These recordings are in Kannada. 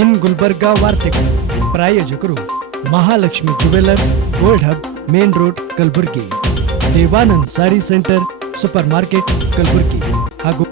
ಇನ್ ಗುಲ್ಬರ್ಗಾ ವಾರ್ತೆಗಳು ಪ್ರಾಯೋಜಕರು Mahalakshmi jewellers, gold hub, main road, Kalaburagi. Devanand sari centre, super market, Kalaburagi ಹಾಗೂ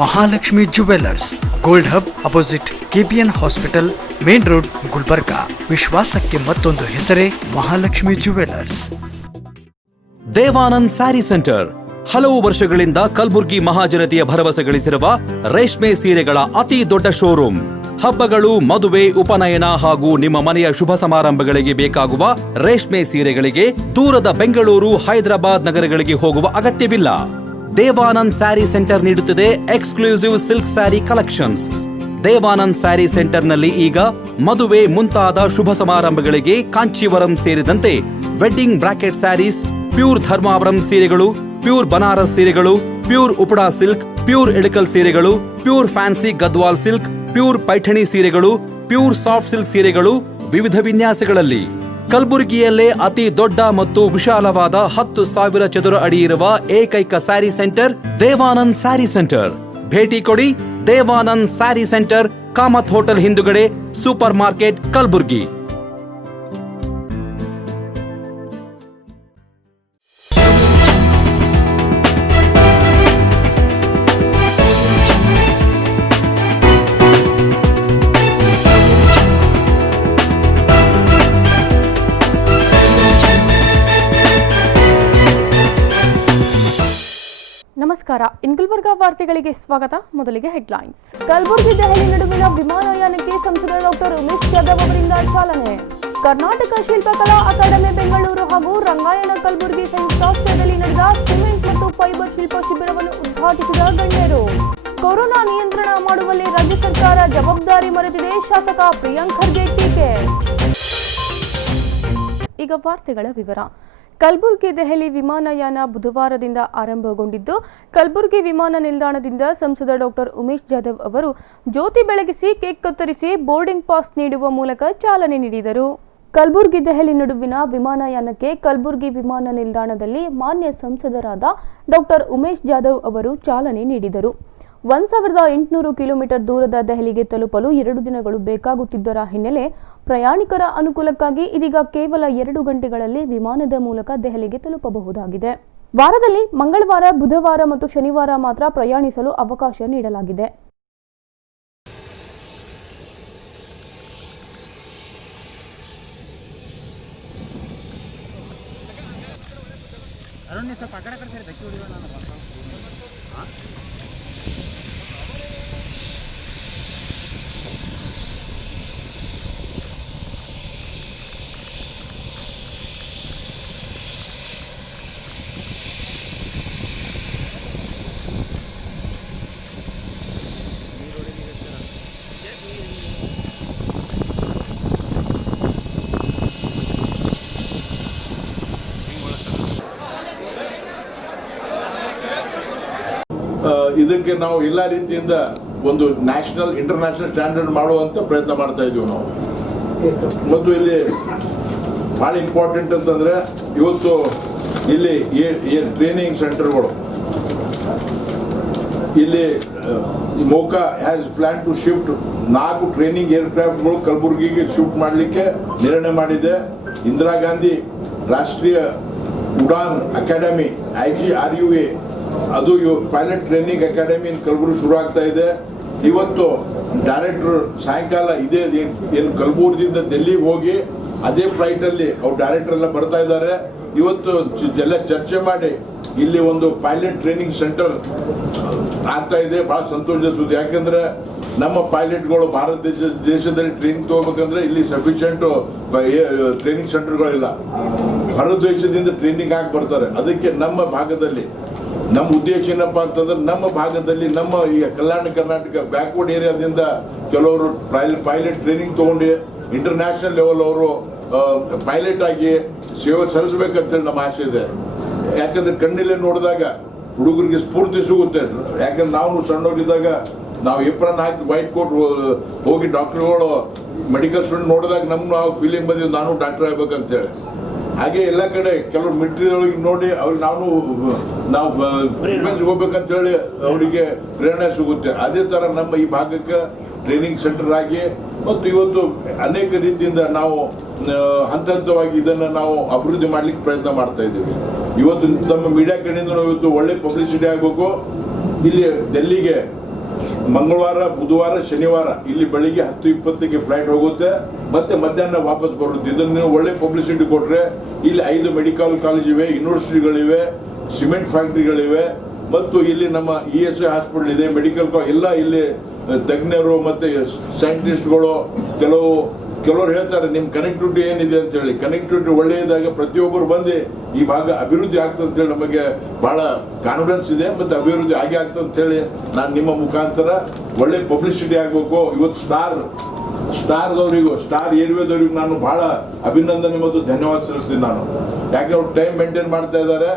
Mahalakshmi jewellers, gold hub, opposite KPN hospital, main road, Gulbarga. ವಿಶ್ವಾಸಕ್ಕೆ ಮತ್ತೊಂದು ಹೆಸರೇ ಮಹಾಲಕ್ಷ್ಮಿ ಜುವೆಲ್ಲರ್ಸ್. ದೇವಾನಂದ್ ಸ್ಯಾರಿ ಸೆಂಟರ್ ಹಲವು ವರ್ಷಗಳಿಂದ ಕಲಬುರಗಿ ಮಹಾಜನತೆಯ ಭರವಸೆ ಗಳಿಸಿರುವ ರೇಷ್ಮೆ ಸೀರೆಗಳ ಅತಿ ದೊಡ್ಡ ಶೋರೂಮ್. ಹಬ್ಬಗಳು, ಮದುವೆ, ಉಪನಯನ ಹಾಗೂ ನಿಮ್ಮ ಮನೆಯ ಶುಭ ಸಮಾರಂಭಗಳಿಗೆ ಬೇಕಾಗುವ ರೇಷ್ಮೆ ಸೀರೆಗಳಿಗೆ ದೂರದ ಬೆಂಗಳೂರು, ಹೈದರಾಬಾದ್ ನಗರಗಳಿಗೆ ಹೋಗುವ ಅಗತ್ಯವಿಲ್ಲ. ದೇವಾನಂದ್ ಸ್ಯಾರಿ ಸೆಂಟರ್ ನೀಡುತ್ತಿದೆ exclusive silk sari collections. Devanand sari ಸೆಂಟರ್ನಲ್ಲಿ ಈಗ ಮದುವೆ ಮುಂತಾದ ಶುಭ ಸಮಾರಂಭಗಳಿಗೆ ಕಾಂಚೀವರಂ ಸೇರಿದಂತೆ wedding brocade saris, pure Dharmavaram ಸೀರೆಗಳು, ಪ್ಯೂರ್ ಬನಾರಸ್ ಸೀರೆಗಳು, pure Uppada silk, pure Ilkal ಸೀರೆಗಳು, pure fancy Gadwal silk, pure Paithani ಸೀರೆಗಳು, ಪ್ಯೂರ್ ಸಾಫ್ಟ್ ಸಿಲ್ಕ್ ಸೀರೆಗಳು ವಿವಿಧ ವಿನ್ಯಾಸಗಳಲ್ಲಿ. ಕಲಬುರಗಿಯಲ್ಲೇ ಅತಿ ದೊಡ್ಡ ಮತ್ತು ವಿಶಾಲವಾದ 10,000 ಚದುರ ಅಡಿ ಇರುವ ಏಕೈಕ ಸ್ಯಾರಿ ಸೆಂಟರ್ ದೇವಾನಂದ್ ಸ್ಯಾರಿ ಸೆಂಟರ್. ಭೇಟಿ ಕೊಡಿ. ದೇವಾನಂದ್ ಸ್ಯಾರಿ ಸೆಂಟರ್, ಕಾಮತ್ ಹೋಟೆಲ್ ಹಿಂದುಗಡೆ, ಸೂಪರ್ ಮಾರ್ಕೆಟ್, ಕಲಬುರಗಿ. ನಮಸ್ಕಾರ. ಇನ್ ಗುಲ್ಬರ್ಗಾ ವಾರ್ತೆಗಳಿಗೆ ಸ್ವಾಗತ. ಮೊದಲಿಗೆ ಹೆಡ್ಲೈನ್ಸ್. ಕಲಬುರಗಿ ದೆಹಲಿ ನಡುವಿನ ವಿಮಾನಯಾನಕ್ಕೆ ಸಂಸದ ಡಾಕ್ಟರ್ ಉಮೇಶ್ ಜಾಧವ್ ಅವರಿಂದ ಚಾಲನೆ. ಕರ್ನಾಟಕ ಶಿಲ್ಪಕಲಾ ಅಕಾಡೆಮಿ ಬೆಂಗಳೂರು ಹಾಗೂ ರಂಗಾಯಣ ಕಲಬುರಗಿ ಸಂಯುಕ್ತಾಶ್ರಯದಲ್ಲಿ ನಡೆದ ಸಿಮೆಂಟ್ ಮತ್ತು ಫೈಬರ್ ಶಿಲ್ಪ ಶಿಬಿರವನ್ನು ಉದ್ಘಾಟಿಸಿದ ಗಣ್ಯರು. ಕೊರೋನಾ ನಿಯಂತ್ರಣ ಮಾಡುವಲ್ಲಿ ರಾಜ್ಯ ಸರ್ಕಾರ ಜವಾಬ್ದಾರಿ ಮರೆತಿದೆ, ಶಾಸಕ ಪ್ರಿಯಾಂಕ್ ಖರ್ಗೆ ಟೀಕೆ. ಈಗ ವಾರ್ತೆಗಳ ವಿವರ. ಕಲಬುರಗಿ ದೆಹಲಿ ವಿಮಾನಯಾನ ಬುಧವಾರದಿಂದ ಆರಂಭಗೊಂಡಿದ್ದು, ಕಲಬುರಗಿ ವಿಮಾನ ನಿಲ್ದಾಣದಿಂದ ಸಂಸದ ಡಾಕ್ಟರ್ ಉಮೇಶ್ ಜಾಧವ್ ಅವರು ಜ್ಯೋತಿ ಬೆಳಗಿಸಿ ಕೇಕ್ ಕತ್ತರಿಸಿ ಬೋರ್ಡಿಂಗ್ ಪಾಸ್ ನೀಡುವ ಮೂಲಕ ಚಾಲನೆ ನೀಡಿದರು. ಕಲಬುರಗಿ ದೆಹಲಿ ನಡುವಿನ ವಿಮಾನಯಾನಕ್ಕೆ ಕಲಬುರಗಿ ವಿಮಾನ ನಿಲ್ದಾಣದಲ್ಲಿ ಮಾನ್ಯ ಸಂಸದರಾದ ಡಾಕ್ಟರ್ ಉಮೇಶ್ ಜಾಧವ್ ಅವರು ಚಾಲನೆ ನೀಡಿದರು. 1800 ಕಿಲೋಮೀಟರ್ ದೂರದ ದೆಹಲಿಗೆ ತಲುಪಲು 2 ದಿನಗಳು ಬೇಕಾಗುತ್ತಿದ್ದರ ಹಿನ್ನೆಲೆ ಪ್ರಯಾಣಿಕರ ಅನುಕೂಲಕ್ಕಾಗಿ ಇದೀಗ ಕೇವಲ 2 ಗಂಟೆಗಳಲ್ಲಿ ವಿಮಾನದ ಮೂಲಕ ದೆಹಲಿಗೆ ತಲುಪಬಹುದಾಗಿದೆ. ವಾರದಲ್ಲಿ ಮಂಗಳವಾರ, ಬುಧವಾರ ಮತ್ತು ಶನಿವಾರ ಮಾತ್ರ ಪ್ರಯಾಣಿಸಲು ಅವಕಾಶ ನೀಡಲಾಗಿದೆ. ಇದಕ್ಕೆ ನಾವು ಎಲ್ಲ ರೀತಿಯಿಂದ ಒಂದು ನ್ಯಾಷನಲ್ ಇಂಟರ್ನ್ಯಾಷನಲ್ ಸ್ಟ್ಯಾಂಡರ್ಡ್ ಮಾಡುವಂತ ಪ್ರಯತ್ನ ಮಾಡ್ತಾ ಇದ್ದೀವಿ ನಾವು. ಮತ್ತು ಇಲ್ಲಿ ಭಾಳ ಇಂಪಾರ್ಟೆಂಟ್ ಅಂತಂದ್ರೆ ಇವತ್ತು ಇಲ್ಲಿ ಟ್ರೈನಿಂಗ್ ಸೆಂಟರ್ಗಳು ಇಲ್ಲಿ MoCA has plan to shift 4 training ಏರ್ಕ್ರಾಫ್ಟ್ಗಳು ಕಲಬುರಗಿಗೆ ಶಿಫ್ಟ್ ಮಾಡಲಿಕ್ಕೆ ನಿರ್ಣಯ ಮಾಡಿದೆ. ಇಂದಿರಾ ಗಾಂಧಿ ರಾಷ್ಟ್ರೀಯ ಉಡಾನ್ ಅಕಾಡೆಮಿ IGRUA ಅದು pilot training academy in Kalaburagi ಶುರು ಆಗ್ತಾ ಇದೆ. ಇವತ್ತು ಡೈರೆಕ್ಟರ್ ಸಾಯಂಕಾಲ ಇದೇ ಏನು ಕಲಬುರಗಿಯಿಂದ ಡೆಲ್ಲಿಗೆ ಹೋಗಿ ಅದೇ ಫ್ಲೈಟಲ್ಲಿ ಅವ್ರು ಡೈರೆಕ್ಟರ್ ಎಲ್ಲ ಬರ್ತಾ ಇದ್ದಾರೆ. ಇವತ್ತು ಎಲ್ಲ ಚರ್ಚೆ ಮಾಡಿ ಇಲ್ಲಿ ಒಂದು ಪೈಲಟ್ ಟ್ರೈನಿಂಗ್ ಸೆಂಟರ್ ಆಗ್ತಾ ಇದೆ. ಬಹಳ ಸಂತೋಷದ ಸುದ್ದಿ. ಯಾಕಂದ್ರೆ ನಮ್ಮ ಪೈಲಟ್ಗಳು ಭಾರತ ದೇಶದಲ್ಲಿ ಟ್ರೈನಿಂಗ್ ತಗೋಬೇಕಂದ್ರೆ ಇಲ್ಲಿ ಸಫಿಷಿಯಂಟ್ ಟ್ರೈನಿಂಗ್ ಸೆಂಟರ್ಗಳಿಲ್ಲ. ಹೊರ ದೇಶದಿಂದ ಟ್ರೈನಿಂಗ್ ಆಗಿ ಬರ್ತಾರೆ. ಅದಕ್ಕೆ ನಮ್ಮ ಭಾಗದಲ್ಲಿ ನಮ್ಮ ಉದ್ದೇಶ ಏನಪ್ಪ ಅಂತಂದ್ರೆ ನಮ್ಮ ಭಾಗದಲ್ಲಿ ನಮ್ಮ ಈ ಕಲ್ಯಾಣ ಕರ್ನಾಟಕ ಬ್ಯಾಕ್ವರ್ಡ್ ಏರಿಯಾದಿಂದ ಕೆಲವರು ಪೈಲಟ್ ಟ್ರೈನಿಂಗ್ ತಗೊಂಡು ಇಂಟರ್ನ್ಯಾಷನಲ್ ಲೆವೆಲ್ ಅವರು ಪೈಲಟ್ ಆಗಿ ಸೇವೆ ಸಲ್ಲಿಸಬೇಕಂತೇಳಿ ನಮ್ಮ ಆಸೆ ಇದೆ. ಯಾಕಂದ್ರೆ ಕಣ್ಣಿಲ್ಲೇ ನೋಡಿದಾಗ ಹುಡುಗರಿಗೆ ಸ್ಫೂರ್ತಿ ಸಿಗುತ್ತೆ. ಯಾಕಂದ್ರೆ ನಾವು ಸಣ್ಣವರಿದ್ದಾಗ ನಾವು ಏಪ್ರನ್ ಹಾಕಿ ವೈಟ್ ಕೋಟ್ ಹೋಗಿ ಡಾಕ್ಟರ್ಗಳು ಮೆಡಿಕಲ್ ಸ್ಟೂಡೆಂಟ್ ನೋಡಿದಾಗ ನಾವು ಫೀಲಿಂಗ್ ಬಂದಿದ್ದು ನಾನು ಡಾಕ್ಟರ್ ಆಗ್ಬೇಕಂತೇಳಿ. ಹಾಗೆ ಎಲ್ಲ ಕಡೆ ಕೆಲವರು ಮಿಲಿಟರಿಯೊಳಗೆ ನೋಡಿ ಅವ್ರಿಗೆ ನಾವು ಡಿಫೆನ್ಸ್ ಹೋಗ್ಬೇಕಂತೇಳಿ ಅವರಿಗೆ ಪ್ರೇರಣೆ ಸಿಗುತ್ತೆ. ಅದೇ ಥರ ನಮ್ಮ ಈ ಭಾಗಕ್ಕೆ ಟ್ರೈನಿಂಗ್ ಸೆಂಟರ್ ಆಗಿ ಮತ್ತು ಇವತ್ತು ಅನೇಕ ರೀತಿಯಿಂದ ನಾವು ಹಂತ ಹಂತವಾಗಿ ಇದನ್ನು ನಾವು ಅಭಿವೃದ್ಧಿ ಮಾಡಲಿಕ್ಕೆ ಪ್ರಯತ್ನ ಮಾಡ್ತಾ ಇದ್ದೀವಿ. ಇವತ್ತು ನಮ್ಮ ಮೀಡಿಯಾ ಕಡೆಯಿಂದ ಇವತ್ತು ಒಳ್ಳೆ ಪಬ್ಲಿಸಿಟಿ ಆಗಬೇಕು. ಇಲ್ಲಿ ಡೆಲ್ಲಿಗೆ ಮಂಗಳವಾರ, ಬುಧವಾರ, ಶನಿವಾರ ಇಲ್ಲಿ ಬೆಳಿಗ್ಗೆ 10:20ಕ್ಕೆ ಫ್ಲೈಟ್ ಹೋಗುತ್ತೆ, ಮತ್ತೆ ಮಧ್ಯಾಹ್ನ ವಾಪಸ್ ಬರುತ್ತೆ. ಇದನ್ನು ನೀವು ಒಳ್ಳೆ ಪಬ್ಲಿಸಿಟಿ ಕೊಟ್ಟರೆ ಇಲ್ಲಿ 5 ಮೆಡಿಕಲ್ ಕಾಲೇಜ್ ಇವೆ, ಯೂನಿವರ್ಸಿಟಿಗಳಿವೆ, ಸಿಮೆಂಟ್ ಫ್ಯಾಕ್ಟ್ರಿಗಳಿವೆ ಮತ್ತು ಇಲ್ಲಿ ನಮ್ಮ ESI ಹಾಸ್ಪಿಟಲ್ ಇದೆ, ಮೆಡಿಕಲ್ ಎಲ್ಲ ಇಲ್ಲಿ ತಜ್ಞರು ಮತ್ತೆ ಸೈಂಟಿಸ್ಟ್ಗಳು ಕೆಲವರು ಹೇಳ್ತಾರೆ ನಿಮ್ಮ ಕನೆಕ್ಟಿವಿಟಿ ಏನಿದೆ ಅಂತ ಹೇಳಿ. ಕನೆಕ್ಟಿವಿಟಿ ಒಳ್ಳೆಯದಾಗ ಪ್ರತಿಯೊಬ್ಬರು ಬಂದು ಈ ಭಾಗ ಅಭಿವೃದ್ಧಿ ಆಗ್ತದೆ ಅಂತೇಳಿ ನಮಗೆ ಬಹಳ ಕಾನ್ಫಿಡೆನ್ಸ್ ಇದೆ ಮತ್ತು ಅಭಿವೃದ್ಧಿ ಆಗೇ ಆಗ್ತದೆ ಅಂತೇಳಿ ನಾನು ನಿಮ್ಮ ಮುಖಾಂತರ ಒಳ್ಳೆ ಪಬ್ಲಿಸಿಟಿ ಆಗಬೇಕು. ಇವತ್ತು ಸ್ಟಾರ್ ಏರ್ವೇದವರಿಗೂ ನಾನು ಬಹಳ ಅಭಿನಂದನೆ ಮತ್ತು ಧನ್ಯವಾದ ಸಲ್ಲಿಸ್ತೀನಿ ನಾನು. ಯಾಕೆ ಅವ್ರು ಟೈಮ್ ಮೇಂಟೈನ್ ಮಾಡ್ತಾ ಇದ್ದಾರೆ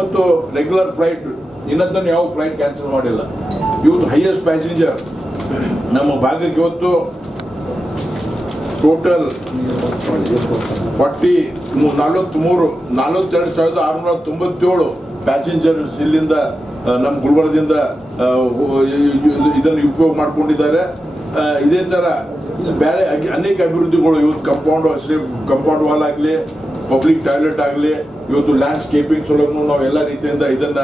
ಮತ್ತು ರೆಗ್ಯುಲರ್ ಫ್ಲೈಟ್ ಇನ್ನೊಂದನ್ನು ಯಾವ ಫ್ಲೈಟ್ ಕ್ಯಾನ್ಸಲ್ ಮಾಡಿಲ್ಲ. ಇವತ್ತು ಹೈಯೆಸ್ಟ್ ಪ್ಯಾಸೆಂಜರ್ ನಮ್ಮ ಭಾಗಕ್ಕೆ ಇವತ್ತು ಟೋಟಲ್ 42,697 ಪ್ಯಾಸೆಂಜರ್ಸ್ ಇಲ್ಲಿಂದ ನಮ್ಮ ಗುಲ್ಬರ್ಗದಿಂದ ಇದನ್ನು ಉಪಯೋಗ ಮಾಡ್ಕೊಂಡಿದ್ದಾರೆ. ಇದೇ ತರ ಬೇರೆ ಅನೇಕ ಅಭಿವೃದ್ಧಿಗಳು ಇವತ್ತು ಕಂಪೌಂಡ್ ವಾಲ್ ಆಗಲಿ, ಪಬ್ಲಿಕ್ ಟಾಯ್ಲೆಟ್ ಆಗಲಿ, ಇವತ್ತು ಲ್ಯಾಂಡ್ಸ್ಕೇಪಿಂಗ್ ಸಲುವಾಗಿ ನಾವು ಎಲ್ಲ ರೀತಿಯಿಂದ ಇದನ್ನ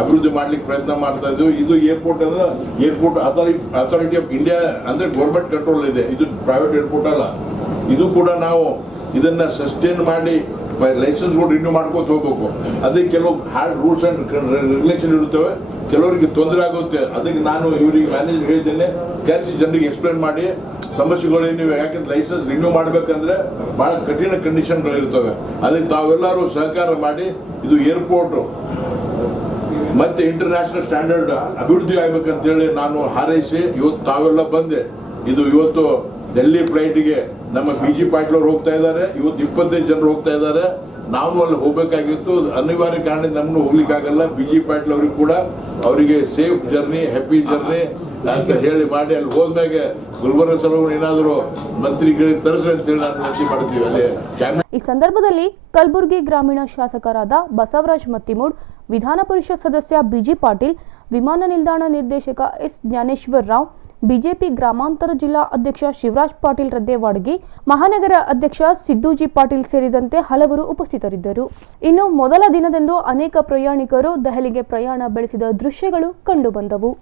ಅಭಿವೃದ್ಧಿ ಮಾಡ್ಲಿಕ್ಕೆ ಪ್ರಯತ್ನ ಮಾಡ್ತಾ ಇದ್ದೀವಿ. ಇದು ಏರ್ಪೋರ್ಟ್ ಅಂದ್ರೆ ಏರ್ಪೋರ್ಟ್ ಅಥಾರಿಟಿ ಆಫ್ ಇಂಡಿಯಾ ಅಂದ್ರೆ ಗೌರ್ಮೆಂಟ್ ಕಂಟ್ರೋಲ್ ಇದೆ. ಇದು ಪ್ರೈವೇಟ್ ಏರ್ಪೋರ್ಟ್ ಅಲ್ಲ. ಇದು ಕೂಡ ನಾವು ಇದನ್ನ ಸಸ್ಟೈನ್ ಮಾಡಿ ಲೈಸೆನ್ಸ್ಗಳು ರಿನ್ಯೂ ಮಾಡ್ಕೋತ ಹೋಗ್ಬೇಕು. ಅದಕ್ಕೆ ಕೆಲವು ಹಾರ್ಡ್ ರೂಲ್ಸ್ ಅಂಡ್ ರೆಗ್ಯುಲೇಷನ್ ಇರುತ್ತವೆ, ಕೆಲವರಿಗೆ ತೊಂದರೆ ಆಗುತ್ತೆ. ಅದಕ್ಕೆ ನಾನು ಇವರಿಗೆ ಮ್ಯಾನೇಜರ್ ಹೇಳಿದ್ದೇನೆ, ಕರೆಸಿ ಜನರಿಗೆ ಎಕ್ಸ್ಪ್ಲೇನ್ ಮಾಡಿ ಸಮಸ್ಯೆಗಳೇನಿವೆ. ಯಾಕಂದ್ರೆ ಲೈಸೆನ್ಸ್ ರಿನ್ಯೂ ಮಾಡ್ಬೇಕಂದ್ರೆ ಬಹಳ ಕಠಿಣ ಕಂಡೀಷನ್ಗಳಿರ್ತವೆ. ಅದಕ್ಕೆ ತಾವೆಲ್ಲರೂ ಸಹಕಾರ ಮಾಡಿ ಇದು ಏರ್ಪೋರ್ಟ್ ಮತ್ತೆ ಇಂಟರ್ನ್ಯಾಷನಲ್ ಸ್ಟ್ಯಾಂಡರ್ಡ್ ಅಭಿವೃದ್ಧಿ ಆಗ್ಬೇಕಂತೇಳಿ ನಾನು ಹಾರೈಸಿ ಇವತ್ತು ತಾವೆಲ್ಲ ಬಂದೆ. ಇದು ಇವತ್ತು ಡೆಲ್ಲಿ ಫ್ಲೈಟ್ಗೆ ನಮ್ಮ BG ಪಾಟೀಲ್ ಅವರು ಹೋಗ್ತಾ ಇದ್ದಾರೆ. ಇವತ್ತು 25 ಜನರು ಹೋಗ್ತಾ ಇದ್ದಾರೆ. ನಾವು ಅಲ್ಲಿ ಹೋಗ್ಬೇಕಾಗಿತ್ತು, ಅನಿವಾರ್ಯ ಕಾರಣದಿಂದ ನಮ್ಮನ್ನು ಹೋಗ್ಲಿಕ್ಕಾಗಲ್ಲ. BG ಪಾಟೀಲ್ ಅವ್ರಿಗೆ ಕೂಡ ಅವರಿಗೆ ಸೇಫ್ ಜರ್ನಿ, ಹ್ಯಾಪಿ ಜರ್ನಿ ಅಂತ ಹೇಳಿ ಮಾಡಿ ಅಲ್ಲಿ ಹೋದ್ಮ್ಯಾಗ ಗುಲ್ಬರ್ಗ ಸಲುವಾಗಿ ಏನಾದರೂ ಮಂತ್ರಿಗಳಿಗೆ ತರಿಸಿ ಅಂತೇಳಿ ನಾನು ವಿನಂತಿ ಮಾಡ್ತೀವಿ. ಅಲ್ಲಿ ಈ ಸಂದರ್ಭದಲ್ಲಿ ಕಲಬುರಗಿ ಗ್ರಾಮೀಣ ಶಾಸಕರಾದ ಬಸವರಾಜ್ ಮತ್ತಿಮೂಡ್, ವಿಧಾನ ಪರಿಷತ್ ಸದಸ್ಯ BG ಪಾಟೀಲ್, ವಿಮಾನ ನಿಲ್ದಾಣ ನಿರ್ದೇಶಕ S ಜ್ಞಾನೇಶ್ವರ್ ರಾವ್, ಬಿಜೆಪಿ ಗ್ರಾಮಾಂತರ ಜಿಲ್ಲಾ ಅಧ್ಯಕ್ಷ ಶಿವರಾಜ್ ಪಾಟೀಲ್ ರದ್ದೇವಾಡಗಿ, ಮಹಾನಗರ ಅಧ್ಯಕ್ಷ ಸಿದ್ದೂಜಿ ಪಾಟೀಲ್ ಸೇರಿದಂತೆ ಹಲವರು ಉಪಸ್ಥಿತರಿದ್ದರು. ಇನ್ನು ಮೊದಲ ದಿನದಂದು ಅನೇಕ ಪ್ರಯಾಣಿಕರು ದೆಹಲಿಗೆ ಪ್ರಯಾಣ ಬೆಳೆಸಿದ ದೃಶ್ಯಗಳು ಕಂಡುಬಂದವು.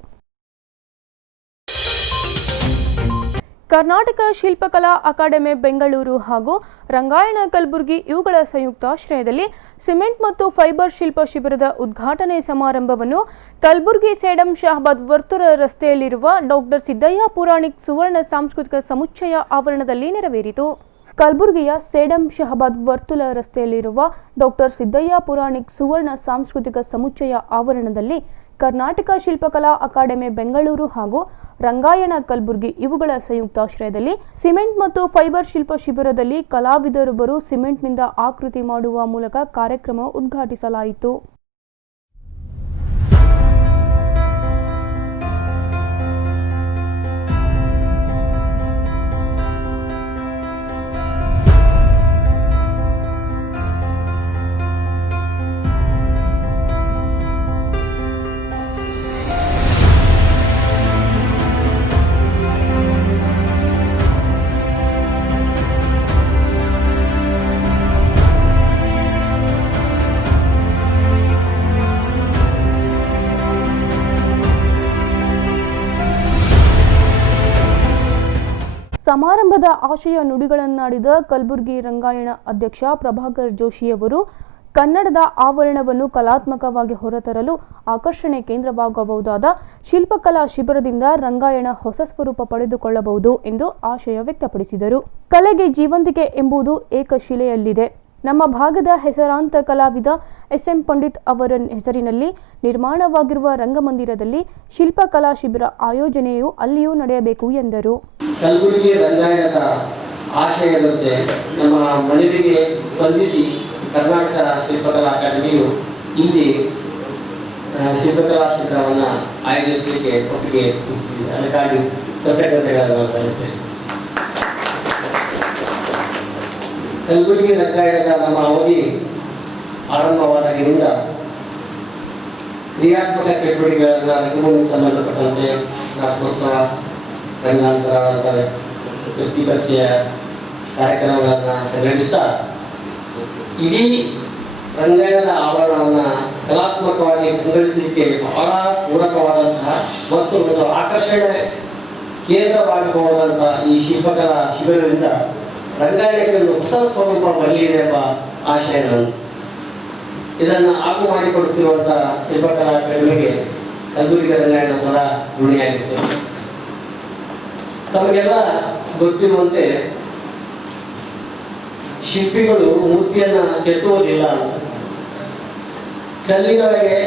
ಕರ್ನಾಟಕ ಶಿಲ್ಪಕಲಾ ಅಕಾಡೆಮಿ ಬೆಂಗಳೂರು ಹಾಗೂ ರಂಗಾಯಣ ಕಲಬುರಗಿ ಇವುಗಳ ಸಂಯುಕ್ತಾಶ್ರಯದಲ್ಲಿ ಸಿಮೆಂಟ್ ಮತ್ತು ಫೈಬರ್ ಶಿಲ್ಪ ಶಿಬಿರದ ಉದ್ಘಾಟನೆ ಸಮಾರಂಭವನ್ನು ಕಲಬುರಗಿ ಸೇಡಂ ಶಹಬಾದ್ ವರ್ತುಲ ರಸ್ತೆಯಲ್ಲಿರುವ ಡಾಕ್ಟರ್ ಸಿದ್ದಯ್ಯ ಪುರಾಣಿಕ್ ಸುವರ್ಣ ಸಾಂಸ್ಕೃತಿಕ ಸಮುಚ್ಚಯ ಆವರಣದಲ್ಲಿ ನೆರವೇರಿತು. ಕಲಬುರಗಿಯ ಸೇಡಂ ಶಹಬಾದ್ ವರ್ತುಲ ರಸ್ತೆಯಲ್ಲಿರುವ ಡಾಕ್ಟರ್ ಸಿದ್ದಯ್ಯ ಪುರಾಣಿಕ್ ಸುವರ್ಣ ಸಾಂಸ್ಕೃತಿಕ ಸಮುಚ್ಚಯ ಆವರಣದಲ್ಲಿ ಕರ್ನಾಟಕ ಶಿಲ್ಪಕಲಾ ಅಕಾಡೆಮಿ ಬೆಂಗಳೂರು ಹಾಗೂ ರಂಗಾಯಣ ಕಲಬುರಗಿ ಇವುಗಳ ಸಂಯುಕ್ತಾಶ್ರಯದಲ್ಲಿ ಸಿಮೆಂಟ್ ಮತ್ತು ಫೈಬರ್ ಶಿಲ್ಪ ಶಿಬಿರದಲ್ಲಿ ಕಲಾವಿದರೊಬ್ಬರು ಸಿಮೆಂಟ್ನಿಂದ ಆಕೃತಿ ಮಾಡುವ ಮೂಲಕ ಕಾರ್ಯಕ್ರಮ ಉದ್ಘಾಟಿಸಲಾಯಿತು. ಸಮಾರಂಭದ ಆಶಯ ನುಡಿಗಳನ್ನಾಡಿದ ಕಲಬುರಗಿ ರಂಗಾಯಣ ಅಧ್ಯಕ್ಷ ಪ್ರಭಾಕರ್ ಜೋಶಿಯವರು ಕನ್ನಡದ ಆವರಣವನ್ನು ಕಲಾತ್ಮಕವಾಗಿ ಹೊರತರಲು ಆಕರ್ಷಣೆ ಕೇಂದ್ರವಾಗಬಹುದಾದ ಶಿಲ್ಪಕಲಾ ಶಿಬಿರದಿಂದ ರಂಗಾಯಣ ಹೊಸ ಸ್ವರೂಪ ಪಡೆದುಕೊಳ್ಳಬಹುದು ಎಂದು ಆಶಯ ವ್ಯಕ್ತಪಡಿಸಿದರು. ಕಲೆಗೆ ಜೀವಂತಿಕೆ ಎಂಬುದು ಏಕಶಿಲೆಯಲ್ಲಿದೆ. ನಮ್ಮ ಭಾಗದ ಹೆಸರಾಂತ ಕಲಾವಿದ ಎಸ್.ಎಂ. ಪಂಡಿತ್ ಅವರ ಹೆಸರಿನಲ್ಲಿ ನಿರ್ಮಾಣವಾಗಿರುವ ರಂಗಮಂದಿರದಲ್ಲಿ ಶಿಲ್ಪಕಲಾ ಶಿಬಿರ ಆಯೋಜನೆಯು ಅಲ್ಲಿಯೂ ನಡೆಯಬೇಕು ಎಂದರು. ಕಲಬುರಗಿ ರಂಗಾಯಣದ ಆಶಯದಂತೆ ನಮ್ಮ ಮನವಿಗೆ ಸ್ಪಂದಿಸಿ ಕರ್ನಾಟಕ ಶಿಲ್ಪಕಲಾ ಅಕಾಡೆಮಿಯು ಇಲ್ಲಿ ಶಿಲ್ಪಕಲಾ ಶಿಬಿರವನ್ನು ಆಯೋಜಿಸಲಿಕ್ಕೆ ಒಪ್ಪಿಗೆ ಸೂಚಿಸಿದೆ. ಅದಕ್ಕಾಗಿ ಕೃತಜ್ಞತೆಗಳನ್ನು ಸಲ್ಲಿಸುತ್ತೇನೆ. ಕಲಬುರಗಿ ರಂಗಾಯಣದ ನಮ್ಮ ಅವಧಿ ಆರಂಭವಾದಾಗಿನಿಂದ ಕ್ರಿಯಾತ್ಮಕ ಚಟುವಟಿಕೆಗಳನ್ನು ರಂಗಭೂಮಿಗೆ ಸಂಬಂಧಪಟ್ಟಂತೆ ನಾಟಕೋತ್ಸವ, ರಂಗಾಂತರ, ವೃತ್ತಿಪರಿಚಯ ಕಾರ್ಯಕ್ರಮಗಳನ್ನು ಸಂಘಟಿಸ್ತಾ ಇಡೀ ರಂಗಾಯಣದ ಆವರಣವನ್ನು ಕಲಾತ್ಮಕವಾಗಿ ಕಂಗೊಳಿಸಲಿಕ್ಕೆ ಬಹಳ ಪೂರಕವಾದಂತಹ ಮತ್ತು ಒಂದು ಆಕರ್ಷಣೆ ಕೇಂದ್ರವಾಗಬಹುದಂತಹ ಈ ಶಿಲ್ಪಕಲಾ ಶಿಬಿರದಿಂದ ರಂಗಾಯಣಕ್ಕೆ ಒಂದು ಹೊಸ ಸ್ವರೂಪ ಬರಲಿದೆ ಎಂಬ ಆಶಯ ನನ್ನದು. ಇದನ್ನು ಆಗು ಮಾಡಿಕೊಡುತ್ತಿರುವಂತಹ ಶಿಲ್ಪಕಲಾ ಅಕಾಡೆಮಿಗೆ ಕಲಬುರಗಿ ರಂಗಾಯಣ ಸದಾ ಋಣಿಯಾಗಿರ್ತೇವೆ. ತಮಗೆಲ್ಲ ಗೊತ್ತಿರುವಂತೆ ಶಿಲ್ಪಿಗಳು ಮೂರ್ತಿಯನ್ನ ಕೆತ್ತುವುದಿಲ್ಲ ಅಂತ. ಕಲ್ಲಿನೊಳಗೆ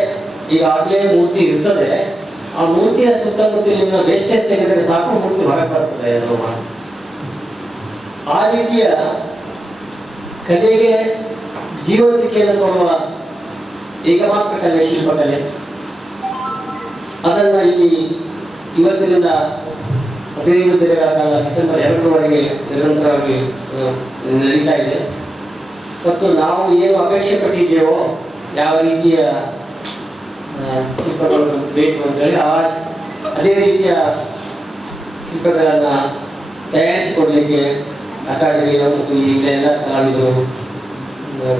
ಈಗಾಗಲೇ ಮೂರ್ತಿ ಇರ್ತದೆ, ಆ ಮೂರ್ತಿಯ ಸುತ್ತಮುತ್ತಲಿನ ವೇಸ್ಟೇಜ್ ತೆಗೆದರೆ ಸಾಕು ಮೂರ್ತಿ ಹೊರಗೆ ಬರ್ತದೆ ಅನ್ನೋ ಮಾತು. ಆ ರೀತಿಯ ಕಲೆಗೆ ಜೀವಂತಿಕೆಯನ್ನು ಕೊಡುವ ಏಕಮಾತ್ರ ಕಲೆ ಶಿಲ್ಪಕಲೆ. ಅದನ್ನ ಇವತ್ತಿನಿಂದ 15 ದಿನಗಳ ಕಾಲ ಡಿಸೆಂಬರ್ 2ರವರೆಗೆ ನಿರಂತರವಾಗಿ ನಡೀತಾ ಇದೆ. ಮತ್ತು ನಾವು ಏನು ಅಪೇಕ್ಷೆ ಪಟ್ಟಿದ್ದೇವೋ ಯಾವ ರೀತಿಯ ಶಿಲ್ಪಗಳು ಬೇಕು ಅಂತೇಳಿ ಅದೇ ರೀತಿಯ ಶಿಲ್ಪಗಳನ್ನು ತಯಾರಿಸಿಕೊಡ್ಲಿಕ್ಕೆ ಅಕಾಡೆಮಿಯ ಮತ್ತು ಇಲ್ಲೆಲ್ಲ ಕಲಾವಿದರು